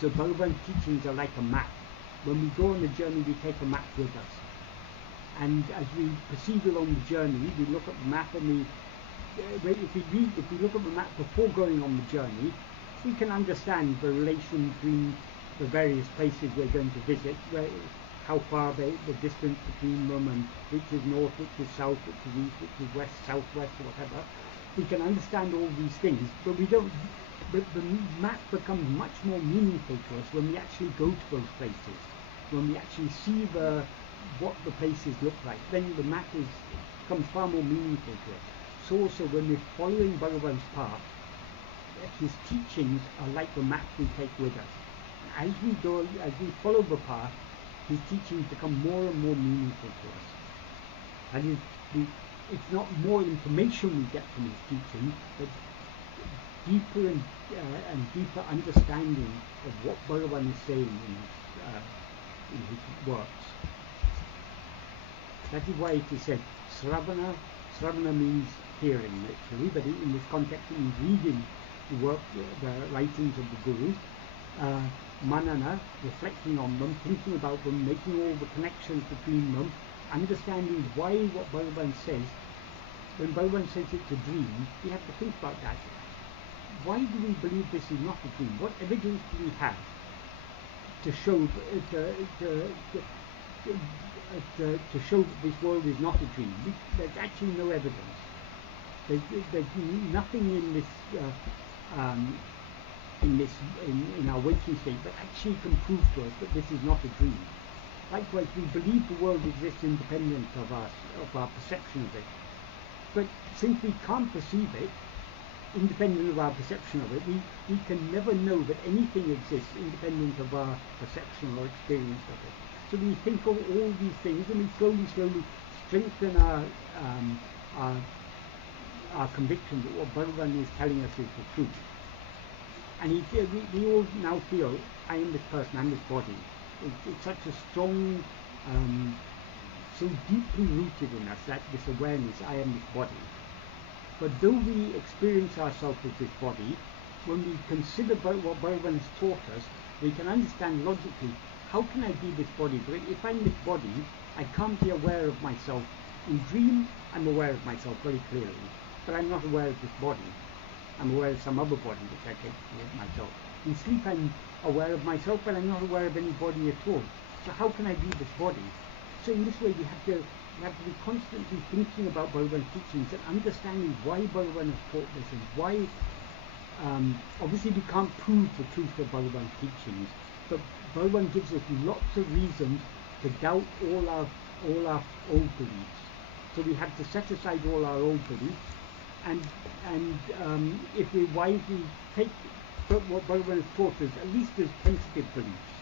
So Bhagavan's teachings are like a map. When we go on the journey, we take a map with us. And as we proceed along the journey, we look at the map, and if we look at the map before going on the journey, we can understand the relation between the various places we're going to visit, how far the distance between them, and which is north, which is south, which is east, which is west, southwest, or whatever. We can understand all these things, but we don't. But the map becomes much more meaningful to us when we actually go to those places, when we actually see what the places look like. Then the map becomes far more meaningful to us. So also when we're following Bhagavan's path, his teachings are like the map we take with us. As we follow the path, his teachings become more and more meaningful to us. And it's not more information we get from his teaching, but deeper and deeper understanding of what Bhagavan is saying in his works. That is why it is said Sravana. Sravana means hearing, literally, but in this context it means reading the writings of the Guru. Manana, reflecting on them, thinking about them, making all the connections between them, understanding why what Bhagavan says. When Bhagavan says it's a dream, we have to think about that. Why do we believe this is not a dream? What evidence do we have to show to show that this world is not a dream? There's actually no evidence. There's nothing in our waking state that actually can prove to us that this is not a dream. Likewise, we believe the world exists independent of us, of our perception of it. But since we can't perceive it, independent of our perception of it. We can never know that anything exists independent of our perception or experience of it. So we think of all these things, and we slowly strengthen our conviction that what Bhagavan is telling us is the truth. And we all now feel, I am this person, I'm this body. It's such a strong, so deeply rooted in us, that this awareness, I am this body. But though we experience ourselves as this body, when we consider what Bhagavan has taught us, we can understand logically, how can I be this body? But if I'm this body, I can't be aware of myself. In dream, I'm aware of myself very clearly, but I'm not aware of this body. I'm aware of some other body which I take as myself. In sleep, I'm aware of myself, but I'm not aware of any body at all. So how can I be this body? So in this way, we have to be constantly thinking about Bhagavan's teachings and understanding why Bhagavan has taught this, and why. Obviously, we can't prove the truth of Bhagavan's teachings, but Bhagavan gives us lots of reasons to doubt all our old beliefs. So we have to set aside all our old beliefs, and if we wisely take what Bhagavan has taught us, at least as tentative beliefs,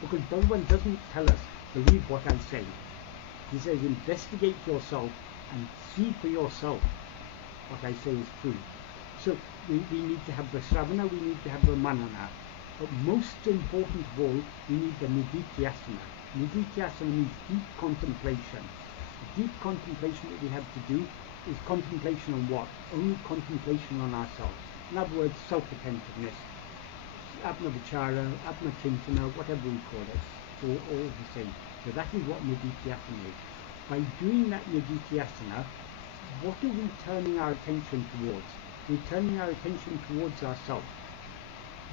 because Bhagavan doesn't tell us, believe what I say. He says, investigate yourself and see for yourself what I say is true. So we need to have the Shravana, we need to have the Manana. But most important of all, we need the Nididhyasana. Nididhyasana means deep contemplation. The deep contemplation that we have to do is contemplation on what? Only contemplation on ourselves. In other words, self-attentiveness, Atma-vichara, Atma-chintana, whatever we call it, all the same. So that is what Nididhyasana is. By doing that Nididhyasana, what are we turning our attention towards? We're turning our attention towards ourselves.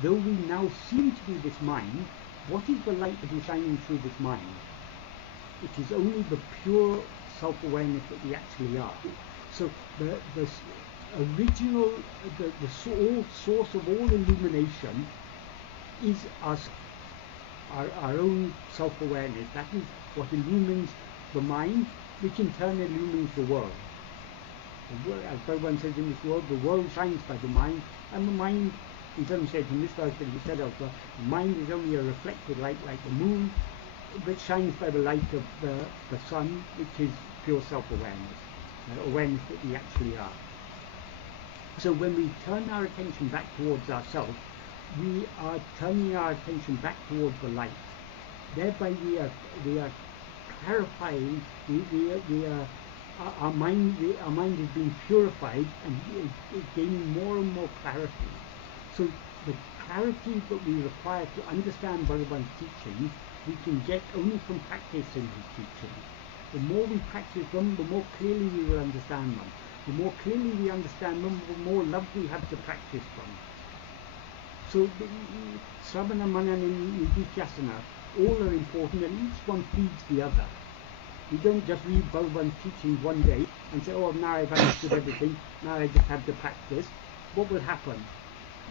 Though we now seem to be this mind, what is the light that is shining through this mind? It is only the pure self-awareness that we actually are. So the original, the source of all illumination is us, our own self-awareness. That is what illumines the mind, which in turn illumines the world. As Bhagavan says in this world, the world shines by the mind, and the mind, he doesn't say it in this verse, but he said elsewhere, the mind is only a reflected light like the moon, that shines by the light of the sun, which is pure self-awareness, awareness that we actually are. So when we turn our attention back towards ourselves, we are turning our attention back towards the light. Thereby we are clarifying, our mind is being purified and is gaining more and more clarity. So the clarity that we require to understand Bhagavan's teachings, we can get only from practicing his teachings. The more we practice them, the more clearly we will understand them. The more clearly we understand them, the more love we have to practice them. So Sravana, Manana, and Nididhyasana, all are important, and each one feeds the other. We don't just read Bhagavan's teachings one day and say, oh, now I've understood everything, now I just have to practice. What will happen?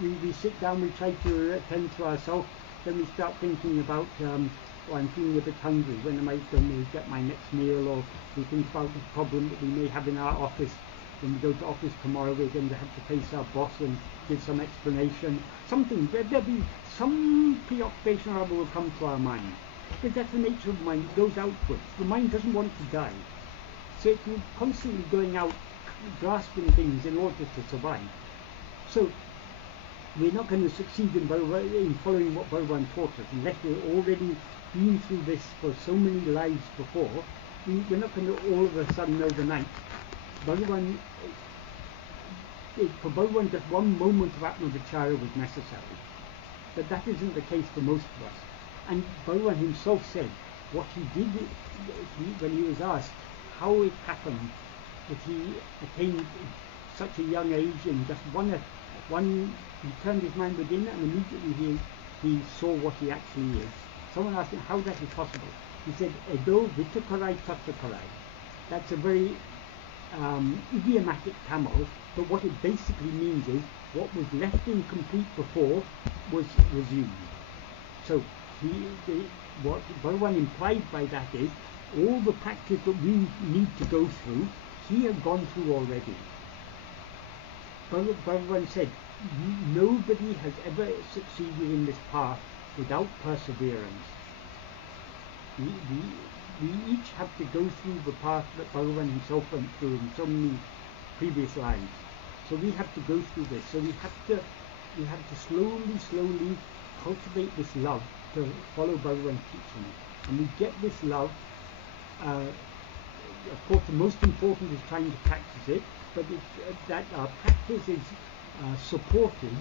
We sit down, we try to attend to ourselves, then we start thinking about, oh, I'm feeling a bit hungry, when am I going to get my next meal? Or we think about the problem that we may have in our office. When we go to office tomorrow, we're going to have to face our boss and give some explanation. There'll be some preoccupation or other will come to our mind. Because that's the nature of the mind, it goes outwards. The mind doesn't want to die. So it's constantly going out, grasping things in order to survive. So we're not going to succeed in following what Bhagavan taught us, unless we've already been through this for so many lives before. We're not going to all of a sudden overnight. For Bhagavan, just one moment of Atma-vichara was necessary. But that isn't the case for most of us. And Bhagavan himself said what he did when he was asked how it happened that he attained such a young age, and just he turned his mind within and immediately he saw what he actually is. Someone asked him how that is possible. He said, Edo vitakarai tatakarai. That's a very idiomatic Tamil, but what it basically means is what was left incomplete before was resumed. So what Bhagavan implied by that is all the practice that we need to go through, he had gone through already. Bhagavan said, nobody has ever succeeded in this path without perseverance. We each have to go through the path that Bhagavan himself went through in so many previous lives. So we have to go through this. So we have to slowly cultivate this love to follow Bhagavan's teaching. And we get this love. Of course, the most important is trying to practice it, but that our practice is supported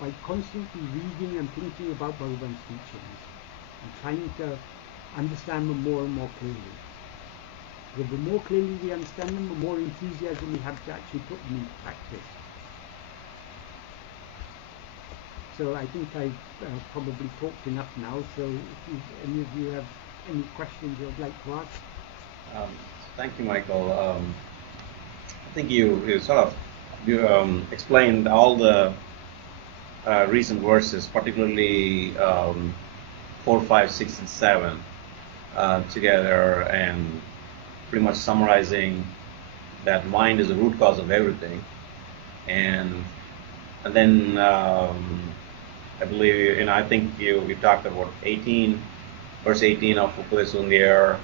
by constantly reading and thinking about Bhagavan's teachings and trying to understand them more and more clearly. Because the more clearly we understand them, the more enthusiasm we have to actually put them into practice. So I think I've probably talked enough now. So if any of you have any questions you would like to ask. Thank you, Michael. I think you sort of explained all the recent verses, particularly 4, 5, 6, and 7 together, and pretty much summarizing that mind is the root cause of everything. And then I believe, I think you talked about verse 18 of Upadesundiyar,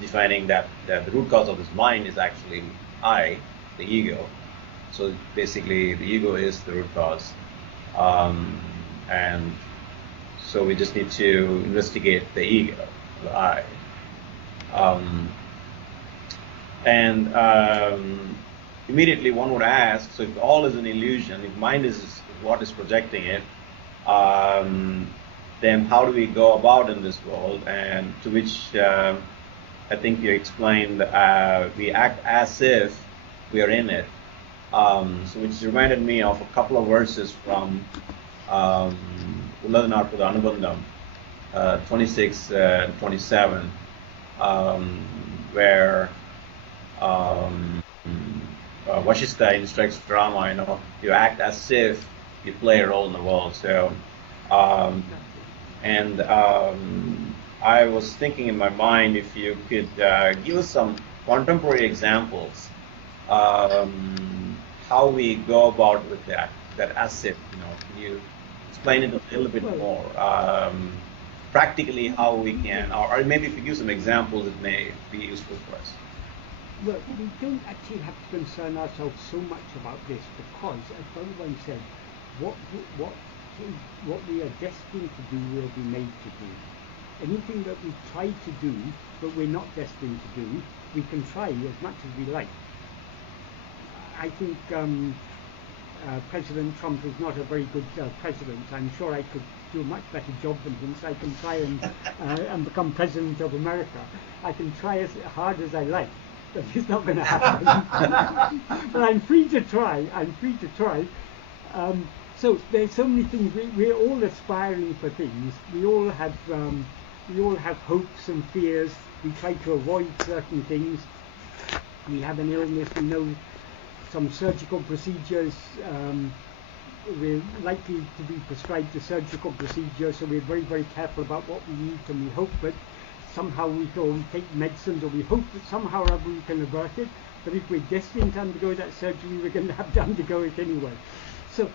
defining that the root cause of this mind is actually I, the ego. So basically, the ego is the root cause, and so we just need to investigate the ego, the I. Immediately one would ask, so if all is an illusion, if mind is what is projecting it, then how do we go about in this world? And to which I think you explained, we act as if we are in it. So which reminded me of a couple of verses from Uڵḷadu Nāṛpadu 26 and 27, where Vasishtha instructs Rama, you act as if you play a role in the world. So, I was thinking in my mind, if you could give us some contemporary examples, how we go about with that as if, can you explain it a little bit more? Practically how we can, or maybe if you give some examples, it may be useful for us. Well, we don't actually have to concern ourselves so much about this, because, as Bhagavan said, what we are destined to do will be made to do. Anything that we try to do but we're not destined to do, we can try as much as we like. I think President Trump is not a very good president. I'm sure I could do a much better job than him, so I can try and become president of America. I can try as hard as I like, but it's not going to happen. But I'm free to try. So there's so many things. We're all aspiring for things. We all have hopes and fears. We try to avoid certain things. We have an illness. We know some surgical procedures. We're likely to be prescribed a surgical procedure, so we're very, very careful about what we eat, and we hope that somehow we take medicines, or we hope that somehow or other we can avert it. But if we're destined to undergo that surgery, we're going to have to undergo it anyway. So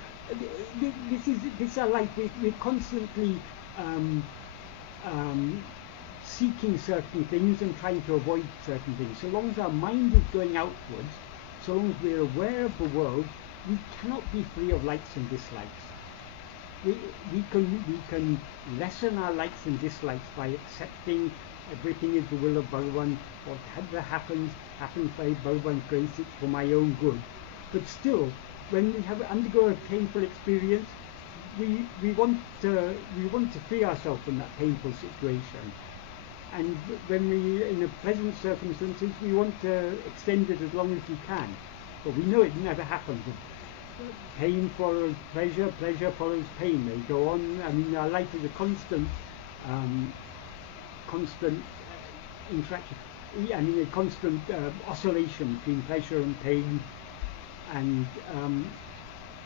this is our life. We're constantly seeking certain things and trying to avoid certain things. So long as our mind is going outwards, so long as we're aware of the world, we cannot be free of likes and dislikes. We can lessen our likes and dislikes by accepting everything is the will of Bhagavan. Whatever happens by Bhagavan's grace. It's for my own good. But still, when we have undergo a painful experience, we want to free ourselves from that painful situation. And when we, in the present circumstances, we want to extend it as long as we can. But we know it never happens. Pain follows pleasure, pleasure follows pain. They go on. I mean, our life is a constant interaction. I mean, a constant oscillation between pleasure and pain. And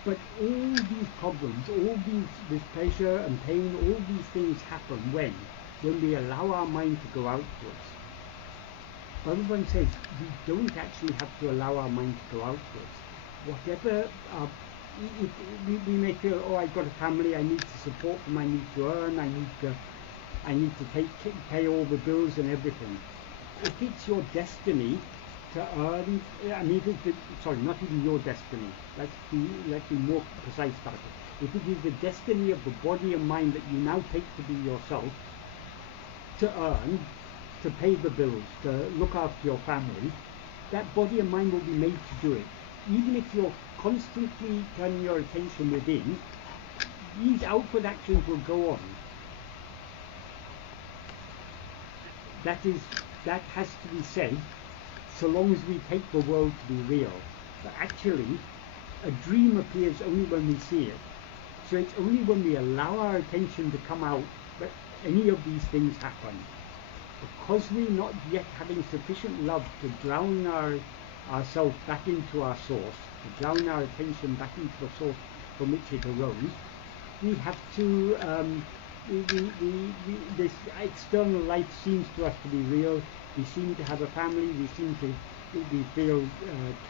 but all these problems, this pleasure and pain, all these things happen when we allow our mind to go outwards. Bhagavan says we don't actually have to allow our mind to go outwards. whatever, we may feel, oh, I've got a family, I need to support them, I need to earn, I need to pay all the bills and everything. If it's your destiny to earn, I mean, sorry, not even your destiny. Let's be more precise about it. If it is the destiny of the body and mind that you now take to be yourself, to earn, to pay the bills, to look after your family, that body and mind will be made to do it. Even if you're constantly turning your attention within, these outward actions will go on. That has to be said, so long as we take the world to be real. But actually, a dream appears only when we see it. So it's only when we allow our attention to come out that any of these things happen. Because we're not yet having sufficient love to drown ourselves back into our source, to drown our attention back into the source from which it arose, we have to, this external life seems to us to be real. We seem to have a family, we feel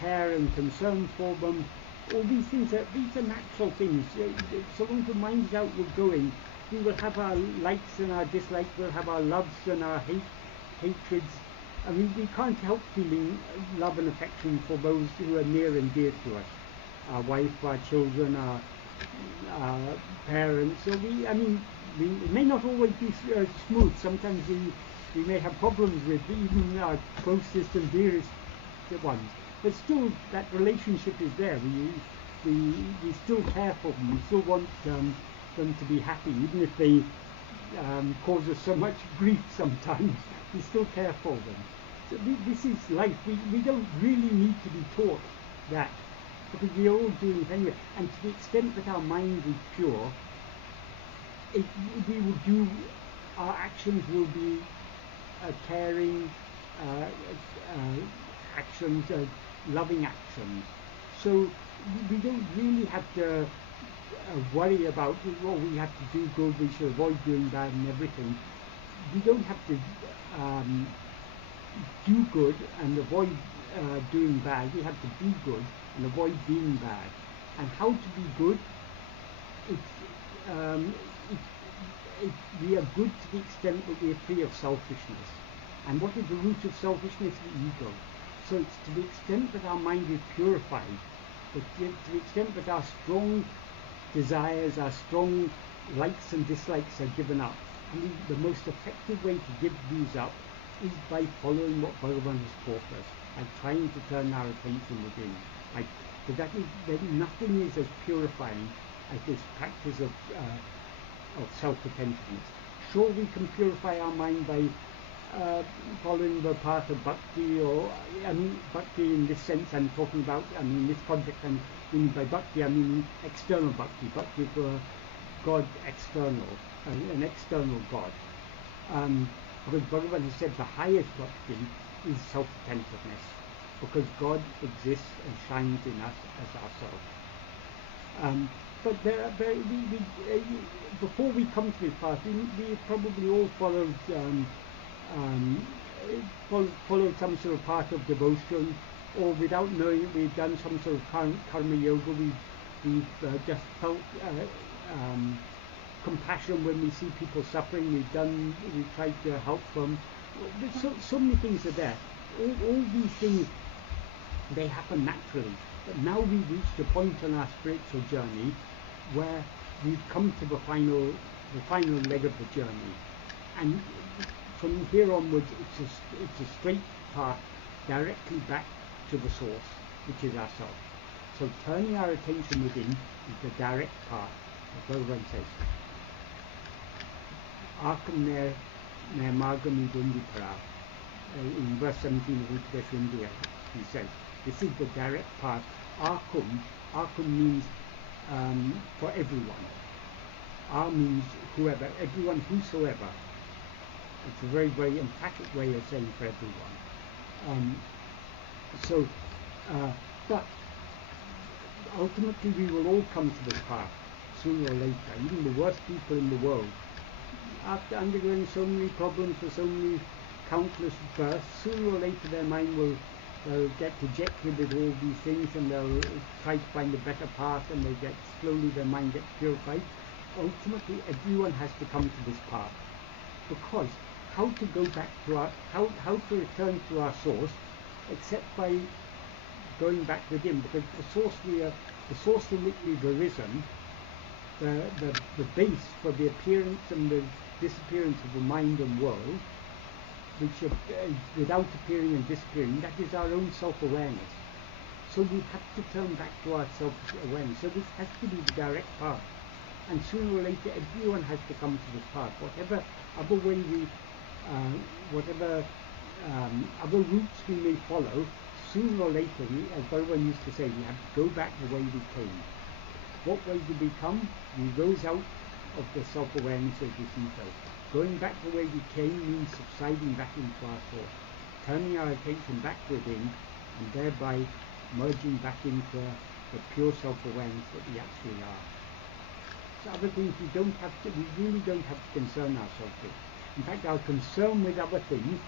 care and concern for them. All these things, these are natural things. So long as the mind is outward going, we will have our likes and our dislikes, we'll have our loves and our hatreds. I mean, we can't help feeling love and affection for those who are near and dear to us. Our wife, our children, our parents. So it may not always be smooth. Sometimes we may have problems with even our closest and dearest ones. But still, that relationship is there. We still care for them. We still want them to be happy, even if they cause us so much grief sometimes. We still care for them. So this is life. We don't really need to be taught that, because we are all doing it anyway. And to the extent that our mind is pure, we will do, our actions will be caring actions, loving actions. So we don't really have to worry about, well, we have to do good, we should avoid doing bad and everything. We don't have to do good and avoid doing bad. We have to be good and avoid being bad. And how to be good? We are good to the extent that we are free of selfishness. And what is the root of selfishness? The ego. So it's to the extent that our mind is purified, to the extent that our strong desires, our strong likes and dislikes are given up. And the most effective way to give these up is by following what Bhagavan has taught us, by trying to turn our attention within. But nothing is as purifying as this practice of self-attentiveness. Sure, we can purify our mind by following the path of bhakti, bhakti in this sense I'm talking about, this project I'm meaning by bhakti, I mean external bhakti, bhakti for God external, an external God. Because Bhagavan has said the highest bhakti is self-attentiveness, because God exists and shines in us as ourselves. But before we come to this path, we probably all followed some sort of path of devotion, or without knowing it, we've done some sort of karma yoga. We've just felt compassion when we see people suffering. We've tried to help them. So many things are there. All these things, they happen naturally. But now we've reached a point on our spiritual journey where we've come to the final leg of the journey, and from here onwards it's a straight path directly back to the source, which is ourself. So turning our attention within is the direct path, as Bhagavan says. Ākam ne margam idundipara. In verse 17 of Uttara India, he says, this is the direct path. Akum means for everyone. A means whoever, everyone, whosoever. It's a very, very emphatic way of saying for everyone. But ultimately we will all come to this path sooner or later. Even the worst people in the world, after undergoing so many problems for so many countless births, sooner or later their mind will they'll get dejected with all these things, and they'll try to find a better path, and they get slowly their mind gets purified. Ultimately, everyone has to come to this path, because how to go back to our how to return to our source, except by going back within, because the source from which we've arisen, the base for the appearance and the disappearance of the mind and world, which without appearing and disappearing, that is our own self-awareness. So we have to turn back to our self-awareness. So this has to be the direct path, and sooner or later everyone has to come to this path. Whatever other way other routes we may follow, sooner or later, as Bhagavan used to say, we have to go back the way we came. What way did we come? We rose out of the self-awareness of this ego. Going back the way we came means subsiding back into our source, turning our attention back within, and thereby merging back into the pure self-awareness that we actually are. So other things we really don't have to concern ourselves with. In fact, our concern with other things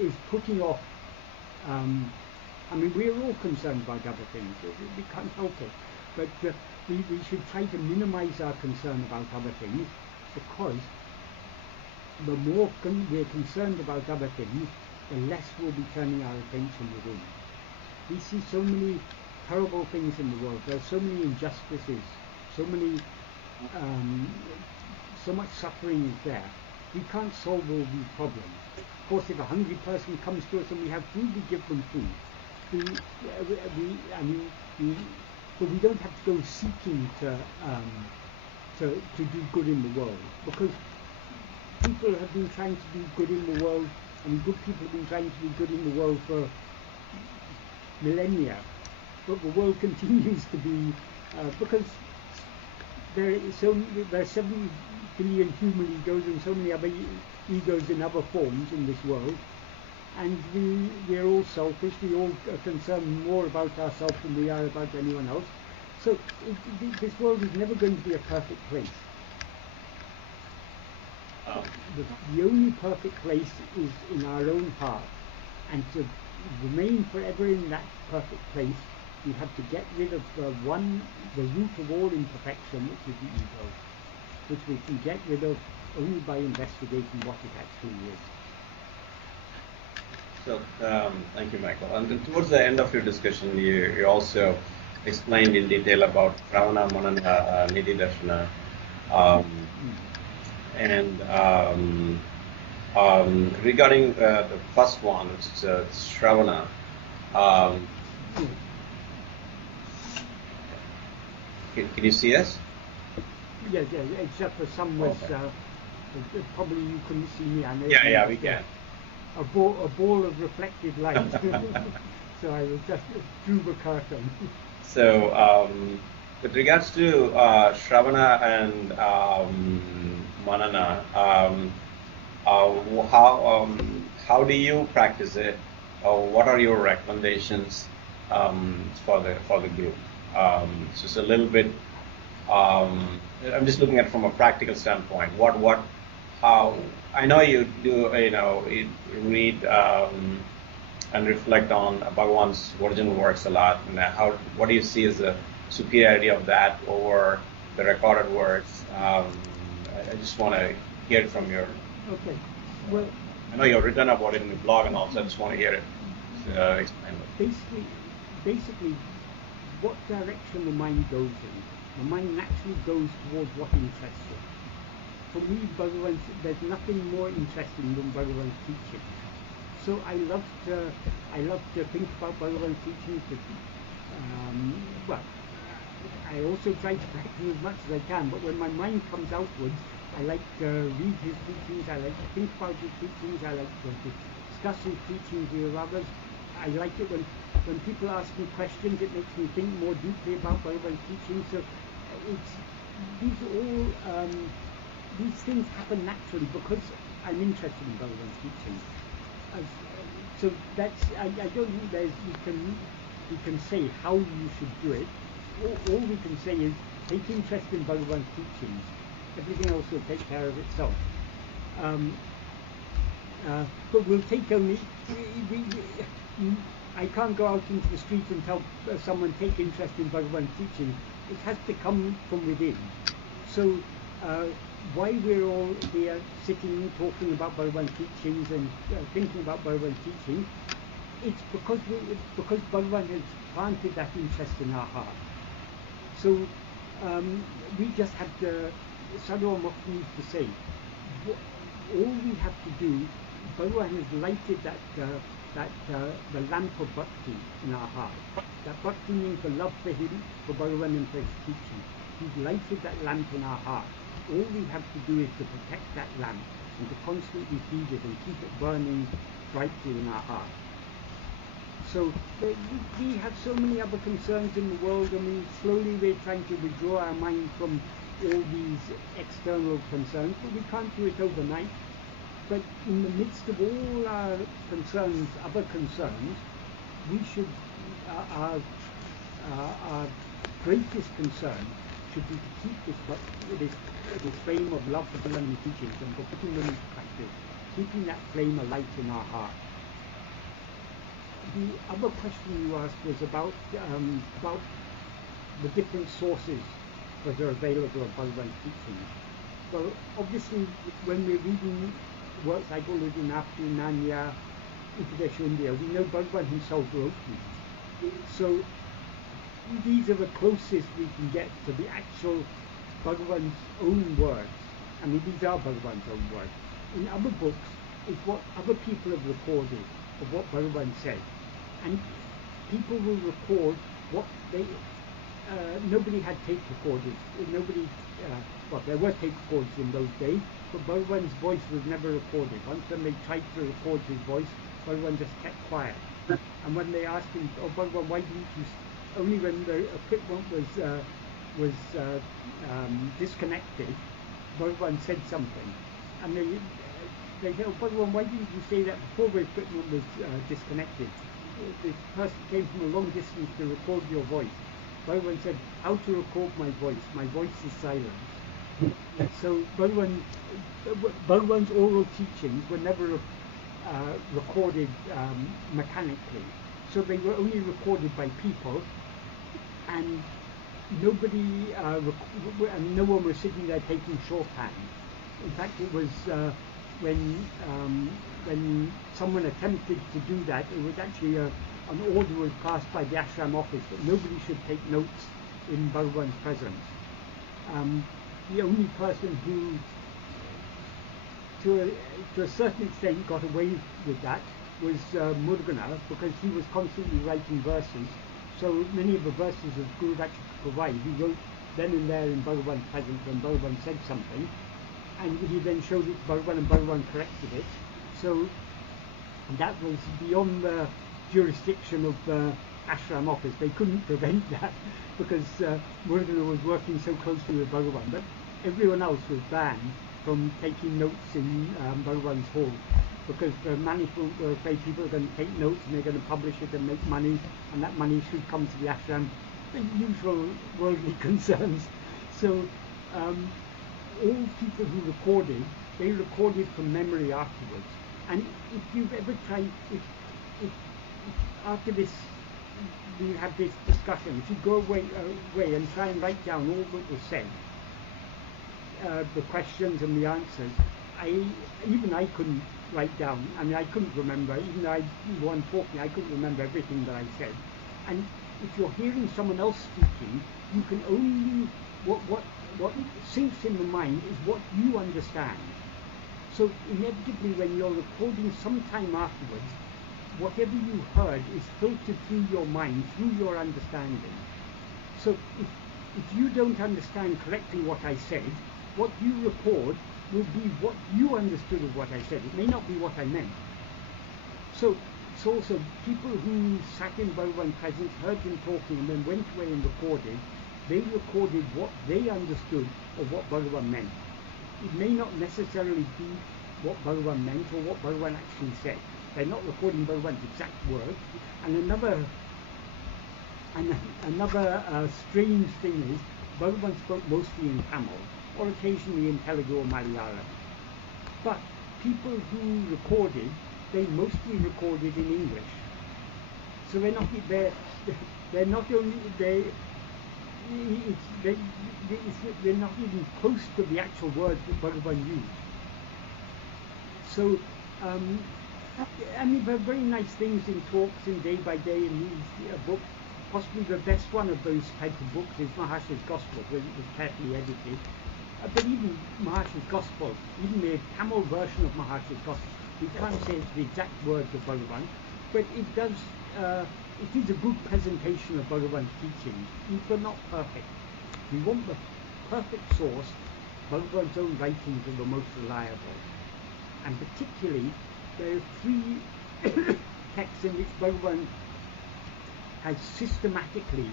is putting off. I mean, we're all concerned about other things. We can't help it. But we should try to minimize our concern about other things, because the more we're concerned about other things, the less we'll be turning our attention within. We see so many terrible things in the world. There are so many injustices, so much suffering is there. We can't solve all these problems. Of course, if a hungry person comes to us and we have food, we give them food. But we don't have to go seeking to do good in the world, because people have been trying to do good in the world, and good people have been trying to do good in the world for millennia. But the world continues to be, because there are 7 billion human egos and so many other egos in other forms in this world, and we're all selfish. We all are concerned more about ourselves than we are about anyone else. So this world is never going to be a perfect place. The only perfect place is in our own heart, and to remain forever in that perfect place, we have to get rid of the root of all imperfection, which is the ego, which we can get rid of only by investigating what it actually is. So, thank you, Michael. And towards the end of your discussion, you also explained in detail about Ravana, Manana, Nidhi Darshana, and regarding the first one, which is Shravana. Can you see us? Yeah, except for some was, probably you couldn't see me. I know. Yeah, we can. A ball of reflected light. So I was just through the curtain. So, with regards to Shravana and Manana, how do you practice it? What are your recommendations for the group? Just a little bit. I'm just looking at it from a practical standpoint. How? I know you do. You read and reflect on Bhagavan's original works a lot. And what do you see as the superiority of that over the recorded works? I just want to hear it from your. Okay. Well, I know you've written about it in the blog, and also I just want to hear it explained. Basically, what direction the mind goes in, the mind naturally goes towards what interests it. For me, there's nothing more interesting than Bhagavan's teaching. So I love to think about Bhagavan's teaching. I also try to practice as much as I can, but when my mind comes outwards, I like to read his teachings, I like to think about his teachings, I like to discuss his teachings with others. I like it when people ask me questions, it makes me think more deeply about Bhagavan's teachings. So these things happen naturally because I'm interested in Bhagavan's teachings. So that's, I don't think we can say how you should do it. All we can say is take interest in Bhagavan's teachings. Everything else will take care of itself. But we'll take only. I can't go out into the street and tell someone take interest in Bhagavan's teaching. It has to come from within. So why we're all here sitting talking about Bhagavan's teachings and thinking about Bhagavan's teaching, it's because Bhagavan has planted that interest in our heart. So we just have to. Sadhu Mukti used to say, all we have to do. Bhagavan has lighted the lamp of bhakti in our heart. That bhakti means the love for him, for Bhagavan and for his teaching. He's lighted that lamp in our heart. All we have to do is to protect that lamp and to constantly feed it and keep it burning brightly in our heart. So we have so many other concerns in the world, and slowly we're trying to withdraw our mind from all these external concerns, but we can't do it overnight. But in the midst of all our concerns, other concerns, we should, our greatest concern should be to keep this flame of love for the learning teachings and for putting them into practice, keeping that flame alight in our heart. The other question you asked was about the different sources that are available of Bhagavan's teachings. Well, obviously, when we're reading works like Uڵḷadu Nāṛpadu, we know Bhagavan himself wrote these. So these are the closest we can get to the actual Bhagavan's own words. I mean, these are Bhagavan's own words. In other books, it's what other people have recorded of what Bhagavan said. And people will record what they... nobody had tape recorders. Nobody... well, there were tape recorders in those days, but Bhagavan's voice was never recorded. Once when they tried to record his voice, Bhagavan just kept quiet. And when they asked him, oh Bhagavan, why didn't you... Only when the equipment was disconnected, Bhagavan said something. And they said, oh Bhagavan, why didn't you say that before the equipment was disconnected? This person came from a long distance to record your voice. Bhagavan said, how to record my voice? My voice is silent. So Bhagavan's oral teachings were never recorded mechanically. So they were only recorded by people, and nobody, no one was sitting there taking shorthand. In fact, it was when someone attempted to do that, it was actually an order was passed by the ashram office that nobody should take notes in Bhagavan's presence. The only person who, to a certain extent, got away with that was moṇḍṛā, because he was constantly writing verses. So many of the verses of Guru daṛkiḍaṉāyt, he wrote then and there in Bhagavan's presence when Bhagavan said something, and he then showed it to Bhagavan and Bhagavan corrected it. So that was beyond the jurisdiction of the ashram office. They couldn't prevent that because moṇḍṛā was working so closely with Bhagavan. But everyone else was banned from taking notes in Bhagavan's hall, because the management were afraid people are going to take notes and they're going to publish it and make money, and that money should come to the ashram. The usual worldly concerns. So all people who recorded, they recorded from memory afterwards. And if you've ever tried, if after this, we have this discussion, if you go away and try and write down all that was said, the questions and the answers, even I couldn't write down. I mean, I couldn't remember. Even though I was one talking, I couldn't remember everything that I said. And if you're hearing someone else speaking, you can only what sinks in the mind is what you understand. So inevitably, when you're recording sometime afterwards, whatever you heard is filtered through your mind, through your understanding. So if you don't understand correctly what I said, what you record will be what you understood of what I said. It may not be what I meant. So it's also people who sat in Bhagavan's presence, heard him talking, and then went away and recorded. They recorded what they understood of what Bhagavan meant. It may not necessarily be what Bhagavan meant or what Bhagavan actually said. They're not recording Bhagavan's exact words. And another strange thing is, Bhagavan spoke mostly in Tamil, or occasionally in Telugu or Malayalam. But people who recorded, they mostly recorded in English. So they're not even close to the actual words that Bhagavan used. So, I mean, there are very nice things in talks in Day by Day in these books. Possibly the best one of those type of books is Maharshi's Gospel, where it was carefully edited. But even Maharshi's Gospel, even the Tamil version of Maharshi's Gospel, we can't say it's the exact words of Bhagavan, but it does. It is a good presentation of Bhagavan's teachings. These are not perfect. We want the perfect source. Bhagavan's own writings are the most reliable. And particularly, there are three texts in which Bhagavan has systematically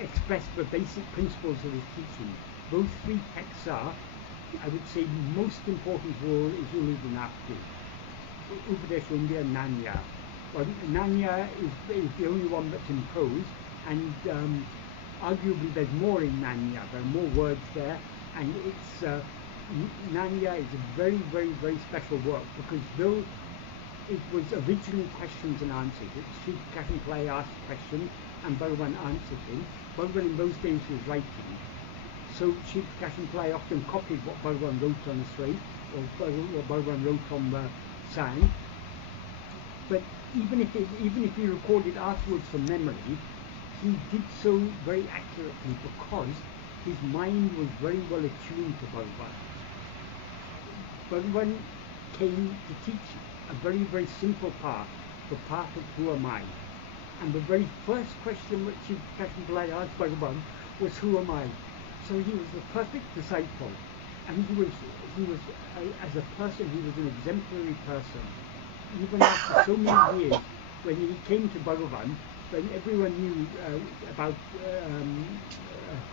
expressed the basic principles of his teaching. Those three texts are, I would say, most important of all is Uڵḷadu Nāṛpadu, Upadeshundya and Nāṇya. Well, Nāṇya is the only one that's in prose, and arguably there's more in Nāṇya. There are more words there, and it's Nāṇya is a very, very, very special work, because though it was originally questions and answers, Sri Ramana asked questions and Bhagavan answered them. Bhagavan in those days was writing, so Sri Ramana often copied what Bhagavan wrote on the slate, or what Bhagavan wrote on the sign. But even if he recorded afterwards from memory, he did so very accurately because his mind was very well attuned to Bhagavan. Bhagavan came to teach a very, very simple path, the path of who am I? And the very first question which Sri Ramana asked Bhagavan was, who am I? So he was the perfect disciple, and he was as a person, he was an exemplary person. Even after so many years, when he came to Bhagavan, when everyone knew about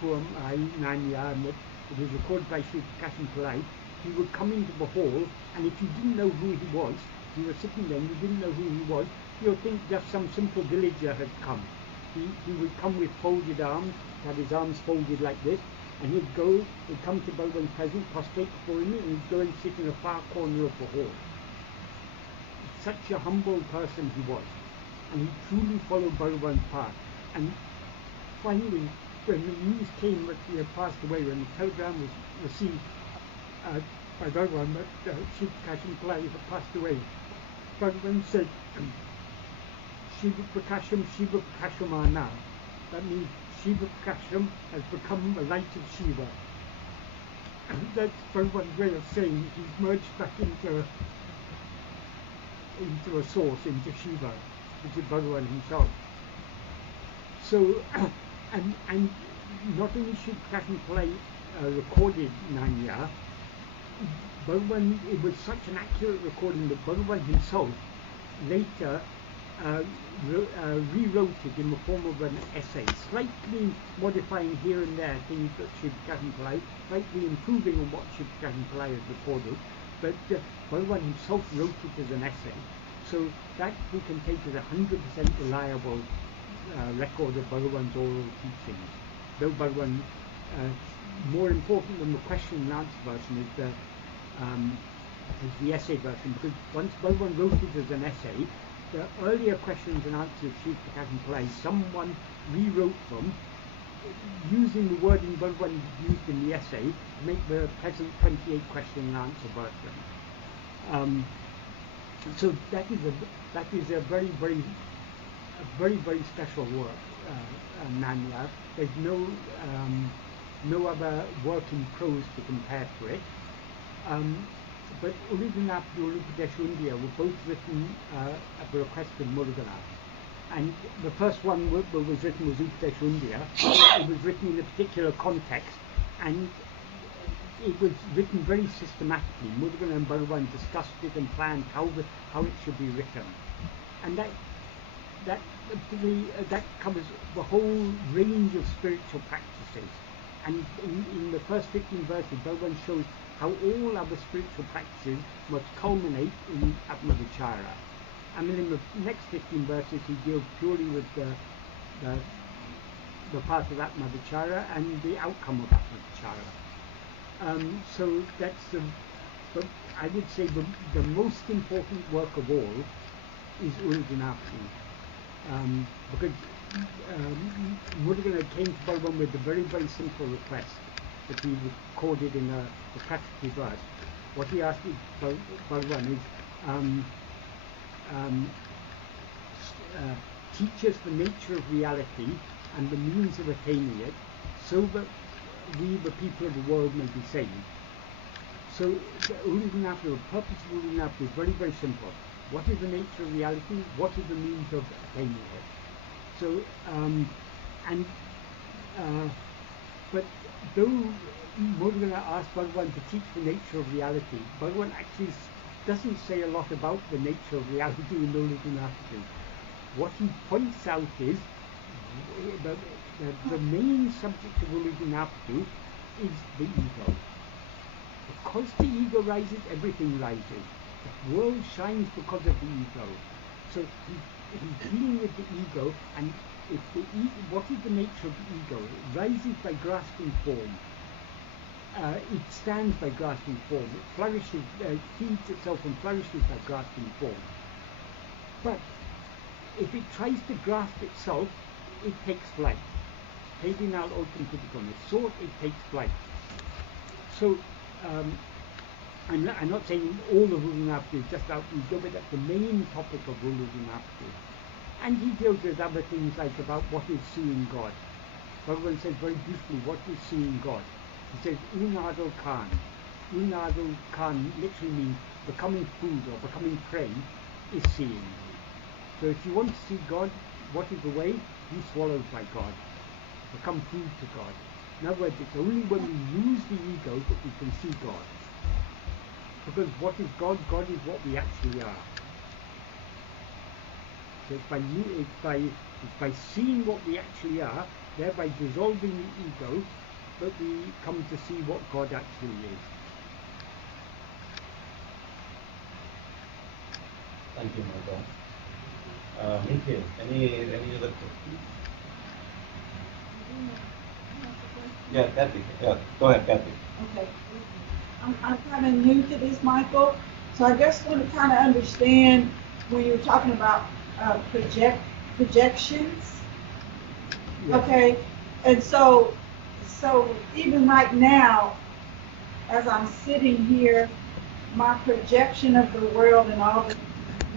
who am I, Nāṇya, and that it was recorded by Sri Ramana, he would come into the hall, and if you didn't know who he was, you were sitting there and you didn't know who he was, you'll think just some simple villager had come. He would come with folded arms, have his arms folded like this, and he'd come to Bhagavan's presence, prostrate before him, and he'd go and sit in a far corner of the hall. Such a humble person he was, and he truly followed Bhagavan's path. And finally, when the news came that he had passed away, when the telegram was received by Bhagavan that Sri Ramana had passed away, Bhagavan said, Shiva Prakasham Shiva Prakashamana. That means Shiva Prakasham has become the light of Shiva. And that's Bhagavan's way of saying he's merged back into a source, into Shiva, which is Bhagavan himself. So, and not only Sri Ramana recorded Nāṇya, Bhagavan, it was such an accurate recording that Bhagavan himself later rewrote it in the form of an essay, slightly modifying here and there things that Sri Ramana, slightly improving on what Sri Ramana had recorded, but Bhagavan himself wrote it as an essay, so that we can take as 100% reliable record of Bhagavan's oral teachings. Though Bhagavan, more important than the question and answer version is the essay version, because once Bhagavan wrote it as an essay, the earlier questions and answers of Sri Ramana, someone rewrote them using the wording Bhagavan used in the essay to make the present 28 question and answer version. So that is a very, very, very special work, Nāṇya. There's no other work in prose to compare to it. But Uڵḷadu Nāṛpadu and were both written at the request of moṇḍṛā. And the first one that was written was Upadeshundya. It was written in a particular context, and it was written very systematically. moṇḍṛā and Bhagavan discussed it and planned how it should be written. And that covers the whole range of spiritual practices. And in the first 15 verses, Bhagavan shows how all other spiritual practices must culminate in Atma-vichara. And then in the next 15 verses, he deals purely with the path of Atma-vichara and the outcome of Atma-vichara. So that's but I would say the most important work of all is uڵḷadu Nāṛpadu, because Murugan came to Bhagavan with a very, very simple request that he recorded in the practical verse. What he asked Bhagavan is, teach us the nature of reality and the means of attaining it, so that we, the people of the world, may be saved. So the uڵḷadu Nāṛpadu, the purpose of uڵḷadu Nāṛpadu is very, very simple. What is the nature of reality? What are the means of attaining it? So, but though Murugan asked Bhagavan to teach the nature of reality, Bhagavan actually doesn't say a lot about the nature of reality in uڵḷadu Nāṛpadu. What he points out is the main subject of uڵḷadu Nāṛpadu is the ego. Because the ego rises, everything rises. The world shines because of the ego. So he's dealing with the ego, and if what is the nature of the ego? It rises by grasping form. It stands by grasping form. It flourishes, feeds itself and flourishes by grasping form. But if it tries to grasp itself, it takes flight. Pedinal open critical. So it takes flight. So I'm not saying all of uڵḷadu Nāṛpadu is just about ego, but that's the main topic of uڵḷadu Nāṛpadu. And he deals with other things like about what is seeing God. Bhagavan says very beautifully, what is seeing God? He says, uڵļadu Khan. Uڵļadu Khan literally means becoming food or becoming prey is seeing. So if you want to see God, what is the way? Be swallowed by God. Become food to God. In other words, it's only when we lose the ego that we can see God. Because what is God? God is what we actually are. So it's by seeing what we actually are, thereby dissolving the ego, that we come to see what God actually is. Thank you, Martha. Any other questions? Yeah, Kathy. Yeah, go ahead, Kathy. Okay. I'm kind of new to this, Michael, so I just want to kind of understand when you were talking about projections. Yeah. Okay, and so even right now, as I'm sitting here, my projection of the world and all the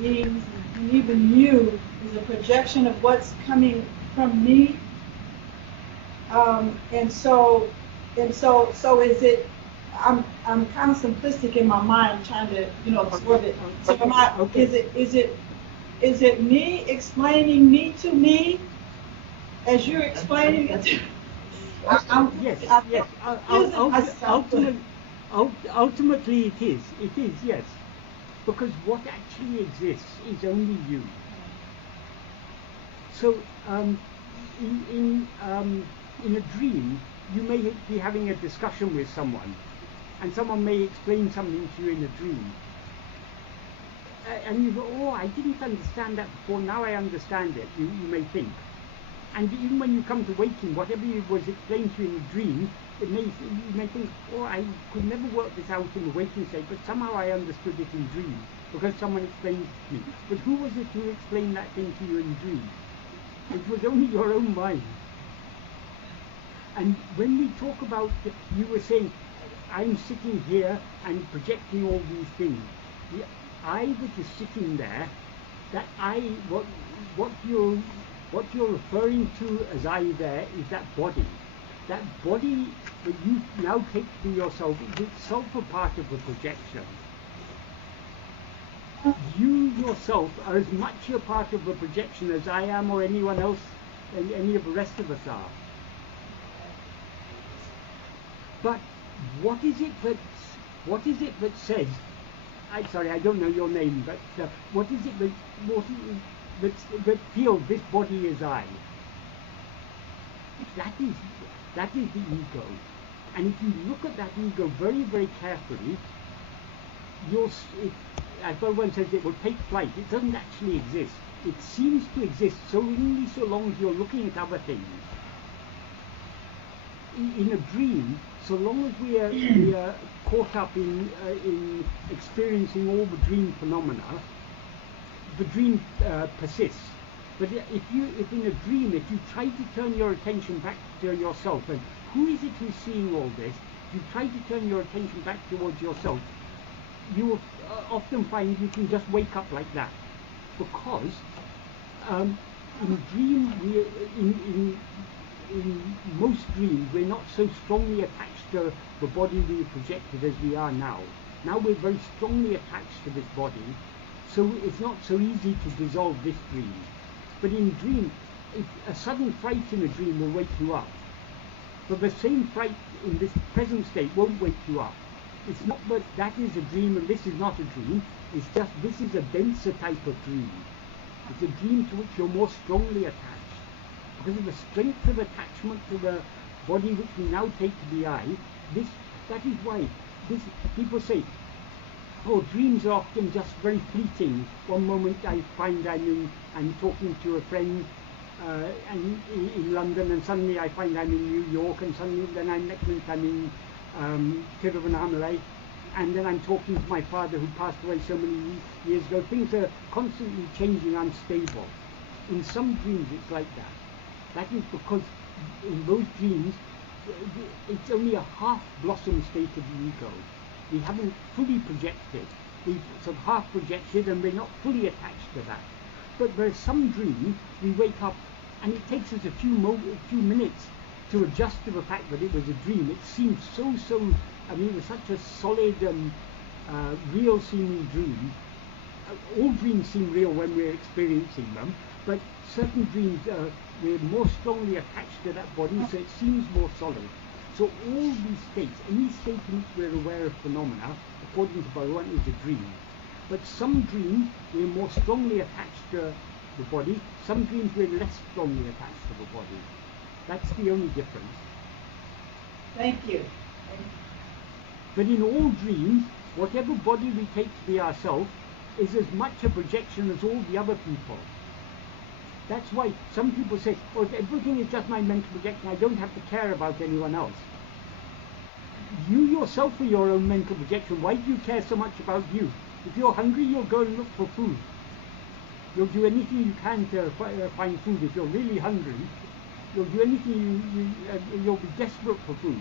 beings, and even you, is a projection of what's coming from me. And so is it? I'm kind of simplistic in my mind, trying to absorb it. So am I? Okay. Is it me explaining me to me, as you're explaining it? Yes. Ultimately, it is. It is, yes. Because what actually exists is only you. So, in a dream, you may be having a discussion with someone, and someone may explain something to you in a dream. And you go, oh, I didn't understand that before, now I understand it, you may think. And even when you come to waking, whatever was explained to you in a dream, you may think, oh, I could never work this out in the waking state, but somehow I understood it in dream, because someone explained it to me. But who was it who explained that thing to you in dream? It was only your own mind. And when we talk about, you were saying, I'm sitting here and projecting all these things. The I that is sitting there, that I, what you're referring to as I there is that body. That body that you now take to be yourself is itself a part of the projection. You yourself are as much a part of the projection as I am, or anyone else, any of the rest of us are. But what is it that says? Sorry, I don't know your name, but what is it that feels this body is I? That is the ego. And if you look at that ego very, very carefully, as Bhagavan says, it will take flight. It doesn't actually exist. It seems to exist only so long as you're looking at other things. in a dream, so long as we are caught up in experiencing all the dream phenomena, the dream persists. But if in a dream, if you try to turn your attention back to yourself, and who is it who's seeing all this? If you try to turn your attention back towards yourself, you will often find you can just wake up like that, because in dream, in most dreams, we're not so strongly attached to the body we projected as we are now. Now we're very strongly attached to this body, so it's not so easy to dissolve this dream. But in dream, a sudden fright in a dream will wake you up. But the same fright in this present state won't wake you up. It's not that that is a dream and this is not a dream. It's just this is a denser type of dream. It's a dream to which you're more strongly attached. Because of the strength of attachment to the body which we now take to be I, that is why people say, oh, dreams are often just very fleeting. One moment I find I'm talking to a friend in London, and suddenly I find I'm in New York, and suddenly then next minute I'm in Tiruvannamalai, and then I'm talking to my father who passed away so many years ago. Things are constantly changing, unstable. In some dreams it's like that. That is because in those dreams it's only a half-blossom state of the ego. We haven't fully projected. We've sort of half projected and we're not fully attached to that. But there are some dreams we wake up and it takes us a few minutes to adjust to the fact that it was a dream. It seems so, I mean, it was such a solid, real seeming dream. All dreams seem real when we're experiencing them, but certain dreams, we're more strongly attached to that body, so it seems more solid. So all these states, any state in which we're aware of phenomena, according to Bhagavan, is a dream. But some dreams, we're more strongly attached to the body. Some dreams, we're less strongly attached to the body. That's the only difference. Thank you. But in all dreams, whatever body we take to be ourselves is as much a projection as all the other people. That's why some people say, oh, everything is just my mental projection, I don't have to care about anyone else. You yourself are your own mental projection. Why do you care so much about you? If you're hungry, you'll go and look for food. You'll do anything you can to find food. If you're really hungry, you'll do anything you'll be desperate for food.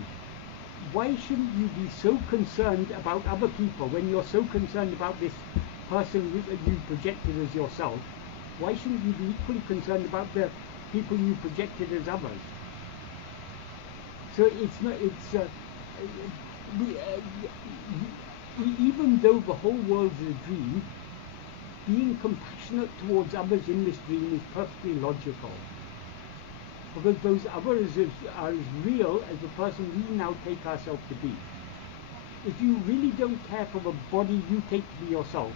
Why shouldn't you be so concerned about other people when you're so concerned about this person you projected as yourself? Why shouldn't you be equally concerned about the people you projected as others? So even though the whole world is a dream, being compassionate towards others in this dream is perfectly logical. Because those others are as real as the person we now take ourselves to be. If you really don't care for the body you take to be yourself,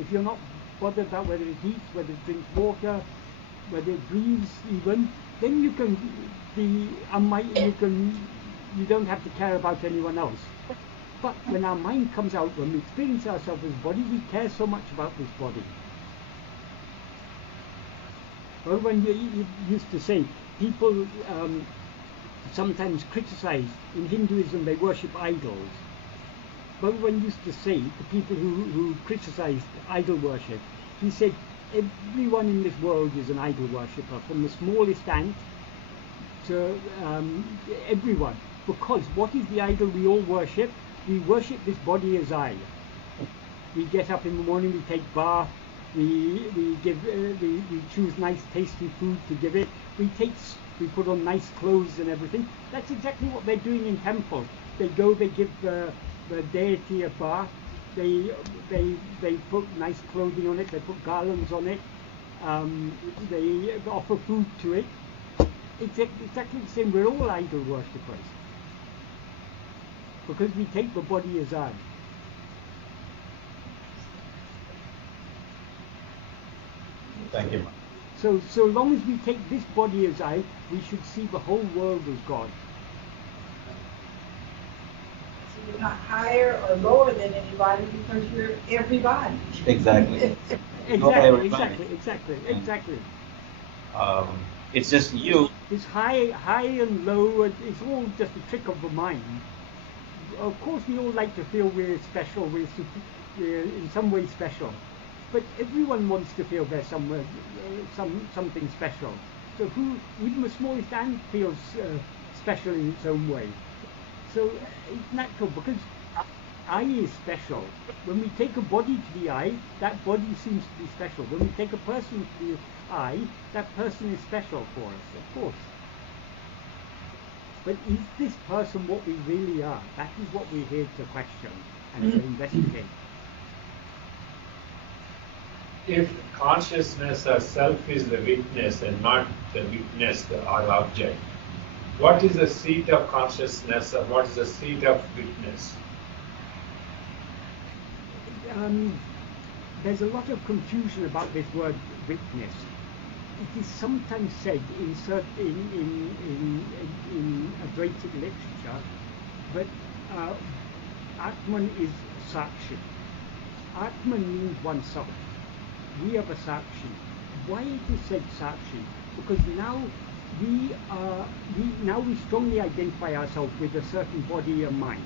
if you're not bothered about whether it eats, whether it drinks water, whether it breathes even, then you can be you don't have to care about anyone else. But when our mind comes out, when we experience ourselves as body, we care so much about this body. Well, when you used to say, people sometimes criticize, in Hinduism they worship idols. Bhagavan used to say to people who criticized idol worship, he said, everyone in this world is an idol worshipper, from the smallest ant to everyone. Because what is the idol we all worship? We worship this body as I. We get up in the morning, we take bath, we choose nice tasty food to give it, we put on nice clothes and everything. That's exactly what they're doing in temples. They go, they give the deity a bath, they put nice clothing on it, they put garlands on it, they offer food to it. It's exactly the same. We're all idol worshippers because we take the body as I. Thank you. So long as we take this body as I, we should see the whole world as God. So you're not higher or lower than anybody because you're everybody. Exactly. Exactly. It's just you. It's high and low, and it's all just a trick of the mind. Of course, we all like to feel we're special, we're in some way special, but everyone wants to feel there's something special. So even the smallest ant feels special in its own way. So it's natural, because eye is special. When we take a body to the eye, that body seems to be special. When we take a person to the eye, that person is special for us, of course. But is this person what we really are? That is what we're here to question and to investigate. If consciousness or self is the witness and not the witnessed or object, what is the seat of consciousness or what is the seat of witness? There's a lot of confusion about this word witness. It is sometimes said in Advaitic literature that Atman is Sakshi. Atman means oneself. We are the Sakshi. Why it is said Sakshi? Because now we strongly identify ourselves with a certain body and mind.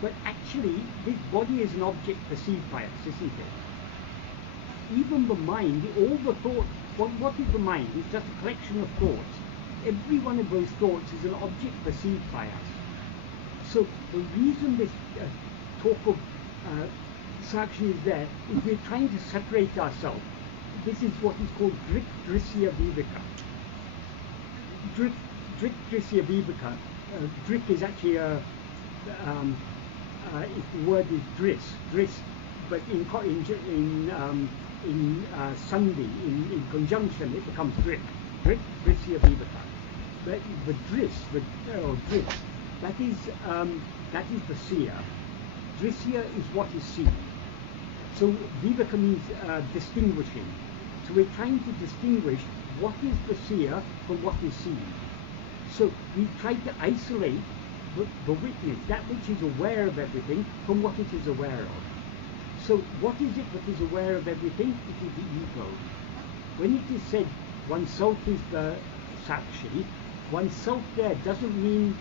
But actually, this body is an object perceived by us, isn't it? Even the mind, all the thoughts, what is the mind? It's just a collection of thoughts. Every one of those thoughts is an object perceived by us. So the reason this talk of Sakshi is there is we're trying to separate ourselves. This is what is called Drisya Viveka. Drisya Viveka. Drik is actually the word is dris, but in Sandhi, in conjunction, it becomes drik. Drisya Viveka. But the dris, that is the seer. Drisya is what is seen. So Viveka means distinguishing. So we're trying to distinguish what is the seer from what is seen. So we try to isolate the witness, that which is aware of everything, from what it is aware of. So what is it that is aware of everything? It is the ego. When it is said oneself is the Sakshi, oneself there doesn't mean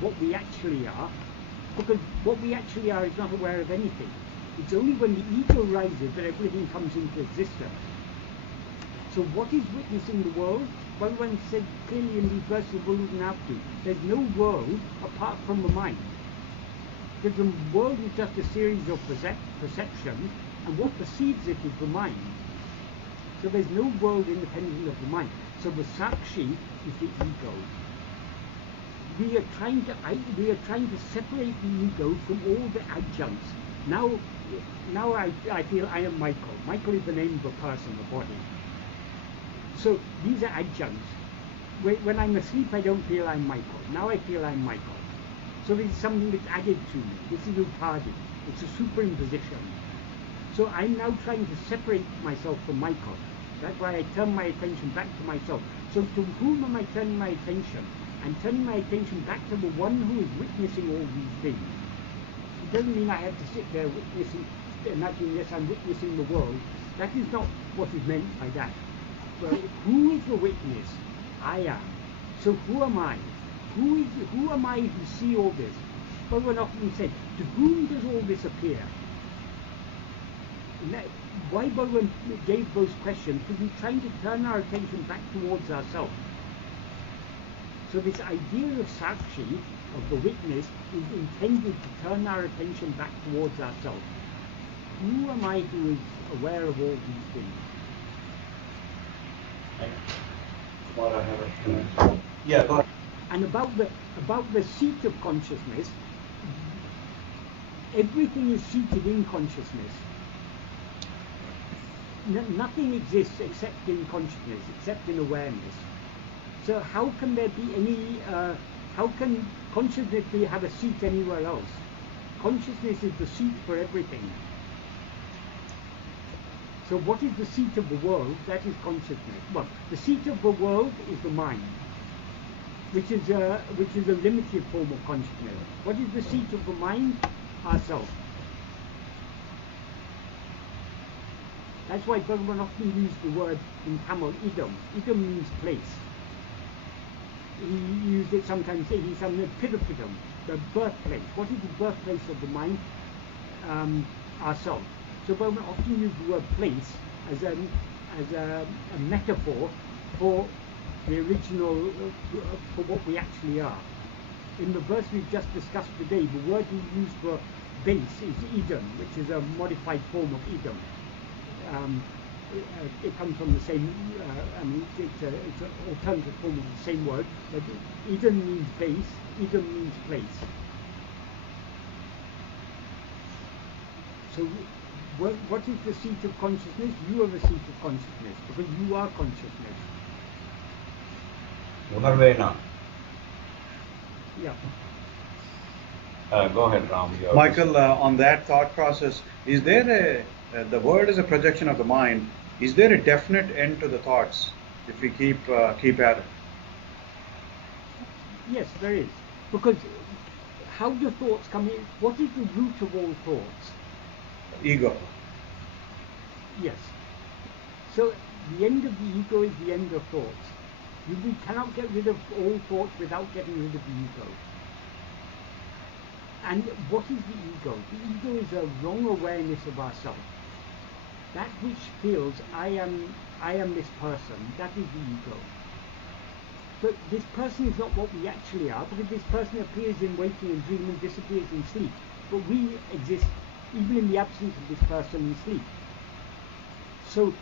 what we actually are, because what we actually are is not aware of anything. It's only when the ego rises that everything comes into existence. So what is witnessing the world? Bhagavan said clearly in these verses of Uڵḷadu Nāṛpadu, there's no world apart from the mind. Because the world is just a series of perceptions, and what perceives it is the mind. So there's no world independent of the mind. So the Sakshi is the ego. We are trying to separate the ego from all the adjuncts. Now I feel I am Michael. Michael is the name of a person, a body. So these are adjuncts. When I'm asleep, I don't feel I'm Michael. Now I feel I'm Michael. So this is something that's added to me. This is upadhi. It's a superimposition. So I'm now trying to separate myself from Michael. That's why I turn my attention back to myself. So to whom am I turning my attention? I'm turning my attention back to the one who is witnessing all these things. It doesn't mean I have to sit there witnessing, imagining, yes, I'm witnessing the world. That is not what is meant by that. Well, who is the witness? I am. So who am I? Who am I who see all this? Bhagavan often said, to whom does all this appear? Why Bhagavan gave those questions? Because he's trying to turn our attention back towards ourselves. So this idea of Sakshi, of the witness, is intended to turn our attention back towards ourselves. Who am I who is aware of all these things? Yeah, go ahead. And about the seat of consciousness, everything is seated in consciousness. Nothing exists except in consciousness, except in awareness. So how can there be any? How can consciousness have a seat anywhere else? Consciousness is the seat for everything. So what is the seat of the world? That is consciousness. Well, the seat of the world is the mind, which is a limited form of consciousness. What is the seat of the mind? Ourself. That's why Bhagavan often used the word in Tamil, iḍaṉ. Iḍaṉ means place. He used it sometimes, he's on the Pidapitam, the birthplace. What is the birthplace of the mind? Ourselves. So Bhagavan often used the word place as a metaphor for the original, for what we actually are. In the verse we've just discussed today, the word he used for base is iḍaṉ, which is a modified form of iḍaṉ. It comes from the same, it's an alternative form of the same word, but iḍaṉ means base, iḍaṉ means place. So what is the seat of consciousness? You are the seat of consciousness, because you are consciousness. Yeah. Go ahead, Ram. Michael, on that thought process, is there the word is a projection of the mind. Is there a definite end to the thoughts if we keep at it? Yes, there is. Because how do thoughts come in? What is the root of all thoughts? Ego. Yes. So the end of the ego is the end of thoughts. We cannot get rid of all thoughts without getting rid of the ego. And what is the ego? The ego is a wrong awareness of ourselves. That which feels, I am this person, that is the ego. But this person is not what we actually are, because this person appears in waking and dream and disappears in sleep. But we exist even in the absence of this person in sleep. So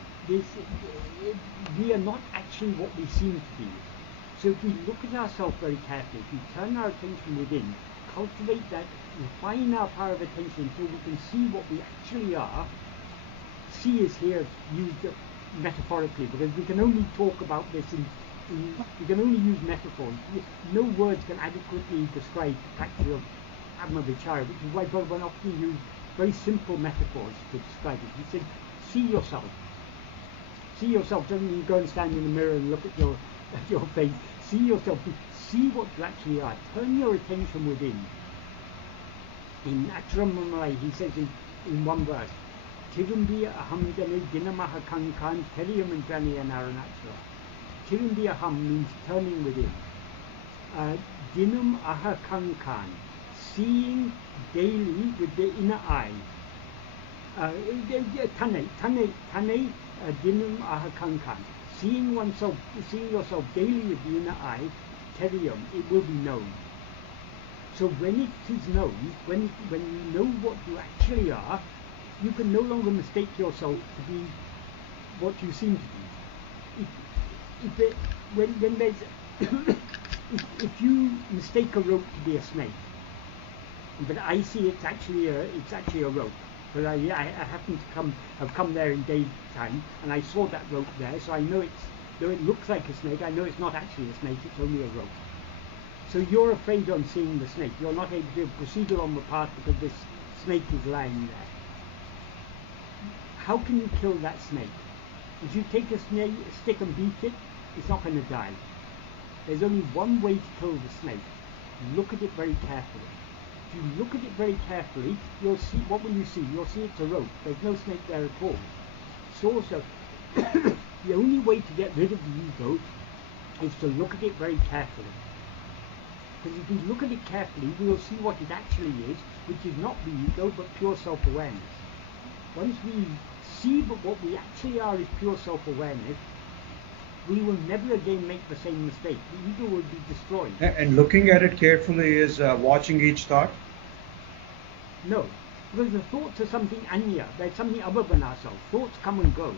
we are not actually what we seem to be. So if we look at ourselves very carefully, if we turn our attention within, cultivate that, refine our power of attention until we can see what we actually are. See is here used metaphorically, because we can only talk about this we can only use metaphors. No words can adequately describe the practice of Atma-vichara, which is why Bhagavan often used very simple metaphors to describe it. He said, see yourself. See yourself doesn't mean go and stand in the mirror and look at your face. See yourself. See what you actually are. Turn your attention within. In Aṭramamalai, he says in one verse, Tirumbiya aham jane dinamaha kankan teriyam jane anaranatra. Tirumbiya aham means turning within. Dinam aha kankan, seeing daily with the inner eye. Tane dinam aha kankan, seeing yourself daily with the inner eye. Teriyam, it will be known. So when it is known, when you know what you actually are, you can no longer mistake yourself to be what you seem to be. When there's if you mistake a rope to be a snake, but I see it's actually a rope. But I happen to have come there in daytime, and I saw that rope there, so I know though it looks like a snake, I know it's not actually a snake, it's only a rope. So you're afraid on seeing the snake. You're not able to proceed along the path because this snake is lying there. How can you kill that snake? If you take a stick and beat it, it's not going to die. There's only one way to kill the snake. Look at it very carefully. If you look at it very carefully, you'll see, what will you see? You'll see it's a rope. There's no snake there at all. So also, the only way to get rid of the ego is to look at it very carefully. Because if we look at it carefully, we'll see what it actually is, which is not the ego, but pure self-awareness. Once we see that what we actually are is pure self-awareness, we will never again make the same mistake. The ego will be destroyed. And looking at it carefully is watching each thought? No, because the thoughts are something anya, they're something other than ourselves. Thoughts come and go.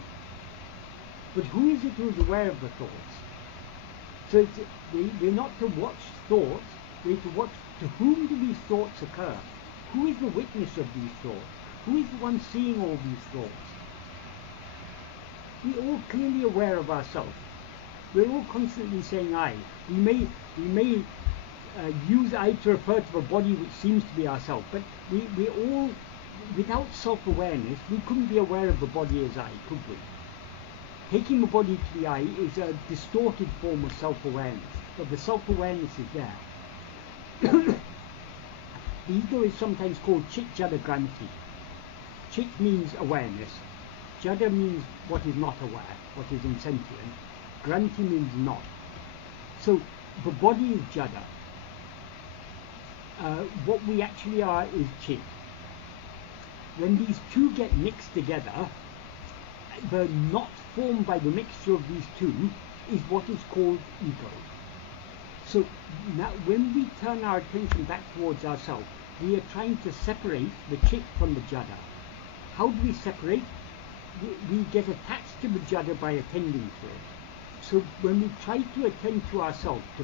But who is it who's aware of the thoughts? So we're not to watch thoughts, we're to watch to whom do these thoughts occur? Who is the witness of these thoughts? Who is the one seeing all these thoughts? We're all clearly aware of ourselves. We're all constantly saying I. We may use I to refer to a body which seems to be ourself, but we're all, without self-awareness, we couldn't be aware of the body as I, could we? Taking the body to be I is a distorted form of self-awareness, but the self-awareness is there. The ego is sometimes called Chit Jada Granthi. Chit means awareness. Jada means what is not aware, what is insentient. Granti means not. So the body is Jada. What we actually are is Chit. When these two get mixed together, the not formed by the mixture of these two is what is called ego. So now when we turn our attention back towards ourselves, we are trying to separate the Chit from the Jada. How do we separate? We get attached to the Jada by attending to it. So when we try to attend to ourselves, to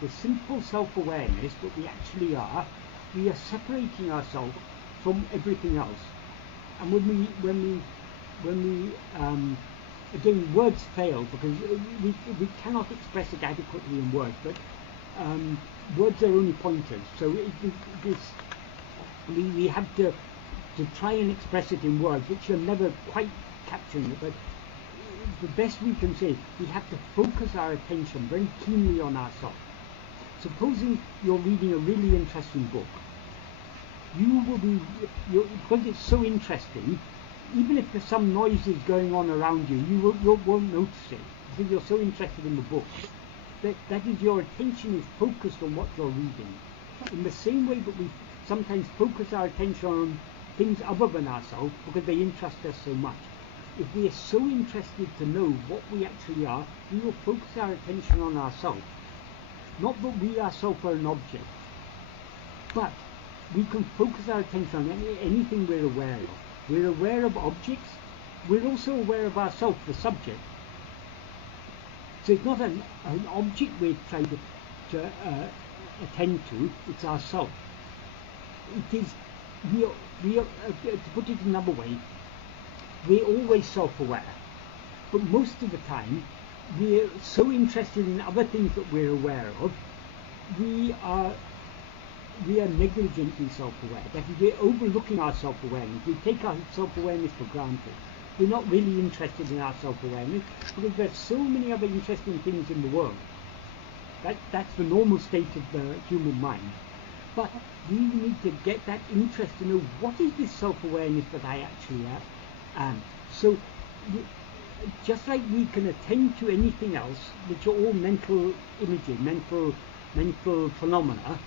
the simple self-awareness that we actually are, we are separating ourselves from everything else. And when we again, words fail because we cannot express it adequately in words, but words are only pointers. So we have to try and express it in words, which are never quite capturing it, but the best we can say, we have to focus our attention very keenly on ourselves. Supposing you're reading a really interesting book, because it's so interesting, even if there's some noises going on around you, you won't notice it, because you're so interested in the book. That is, your attention is focused on what you're reading. In the same way that we sometimes focus our attention on things other than ourselves because they interest us so much. If we are so interested to know what we actually are, we will focus our attention on ourselves. Not that we ourselves are an object, but we can focus our attention on anything we're aware of. We're aware of objects, we're also aware of ourselves, the subject. So it's not an object we're trying to attend to, it's ourself. It is, to put it another way, we're always self-aware, but most of the time we're so interested in other things that we're aware of, we are negligently self-aware. That is, we're overlooking our self-awareness. We take our self-awareness for granted. We're not really interested in our self-awareness because there's so many other interesting things in the world. That's the normal state of the human mind. But we need to get that interest to know what is this self-awareness that I actually am. So just like we can attend to anything else, which are all mental images, mental phenomena,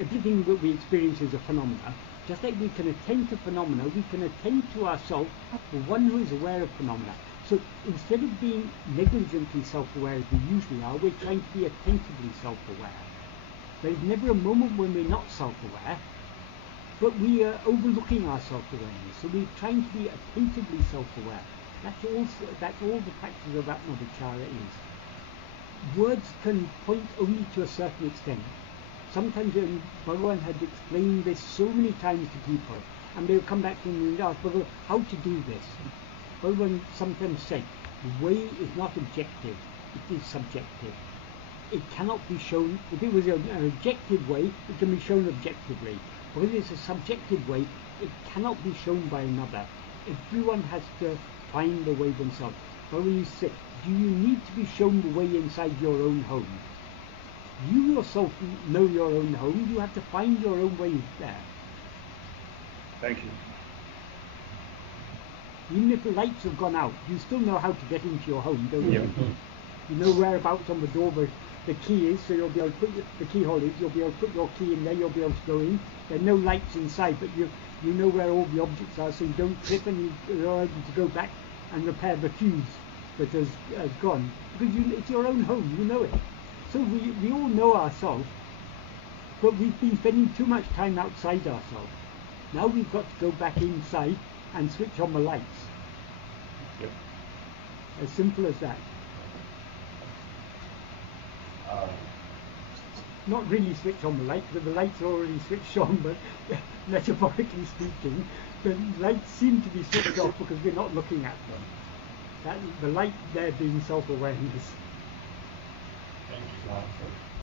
everything that we experience is a phenomena. Just like we can attend to phenomena, we can attend to ourselves, the one who is aware of phenomena. So instead of being negligently self-aware as we usually are, we're trying to be attentively self-aware. There is never a moment when we're not self-aware, but we are overlooking our self-awareness. So we're trying to be attentively self-aware. That's all the practice of Atma-vichara is. Words can point only to a certain extent. Sometimes Bhagavan had explained this so many times to people, and they would come back to him and ask, Bhagavan, how to do this? Bhagavan sometimes said, the way is not objective, it is subjective. It cannot be shown. If it was an objective way, it can be shown objectively. But if it's a subjective way, it cannot be shown by another. Everyone has to find the way themselves. Bhagavan used to say, do you need to be shown the way inside your own home? You yourself know your own home, you have to find your own way there. Thank you. Even if the lights have gone out, you still know how to get into your home, don't you? You know whereabouts on the door the key is, so you'll be able to put the keyhole is, you'll be able to put your key in there, you'll be able to go in. There are no lights inside, but you know where all the objects are, so you don't trip and you're able to go back and repair the fuse that has gone. Because it's your own home, you know it. So we all know ourselves, but we've been spending too much time outside ourselves. Now we've got to go back inside and switch on the lights. Yep. As simple as that. Not really switch on the light, because the lights are already switched on, but metaphorically speaking, the lights seem to be switched off because we're not looking at them. The light there being self-awareness. Thank you.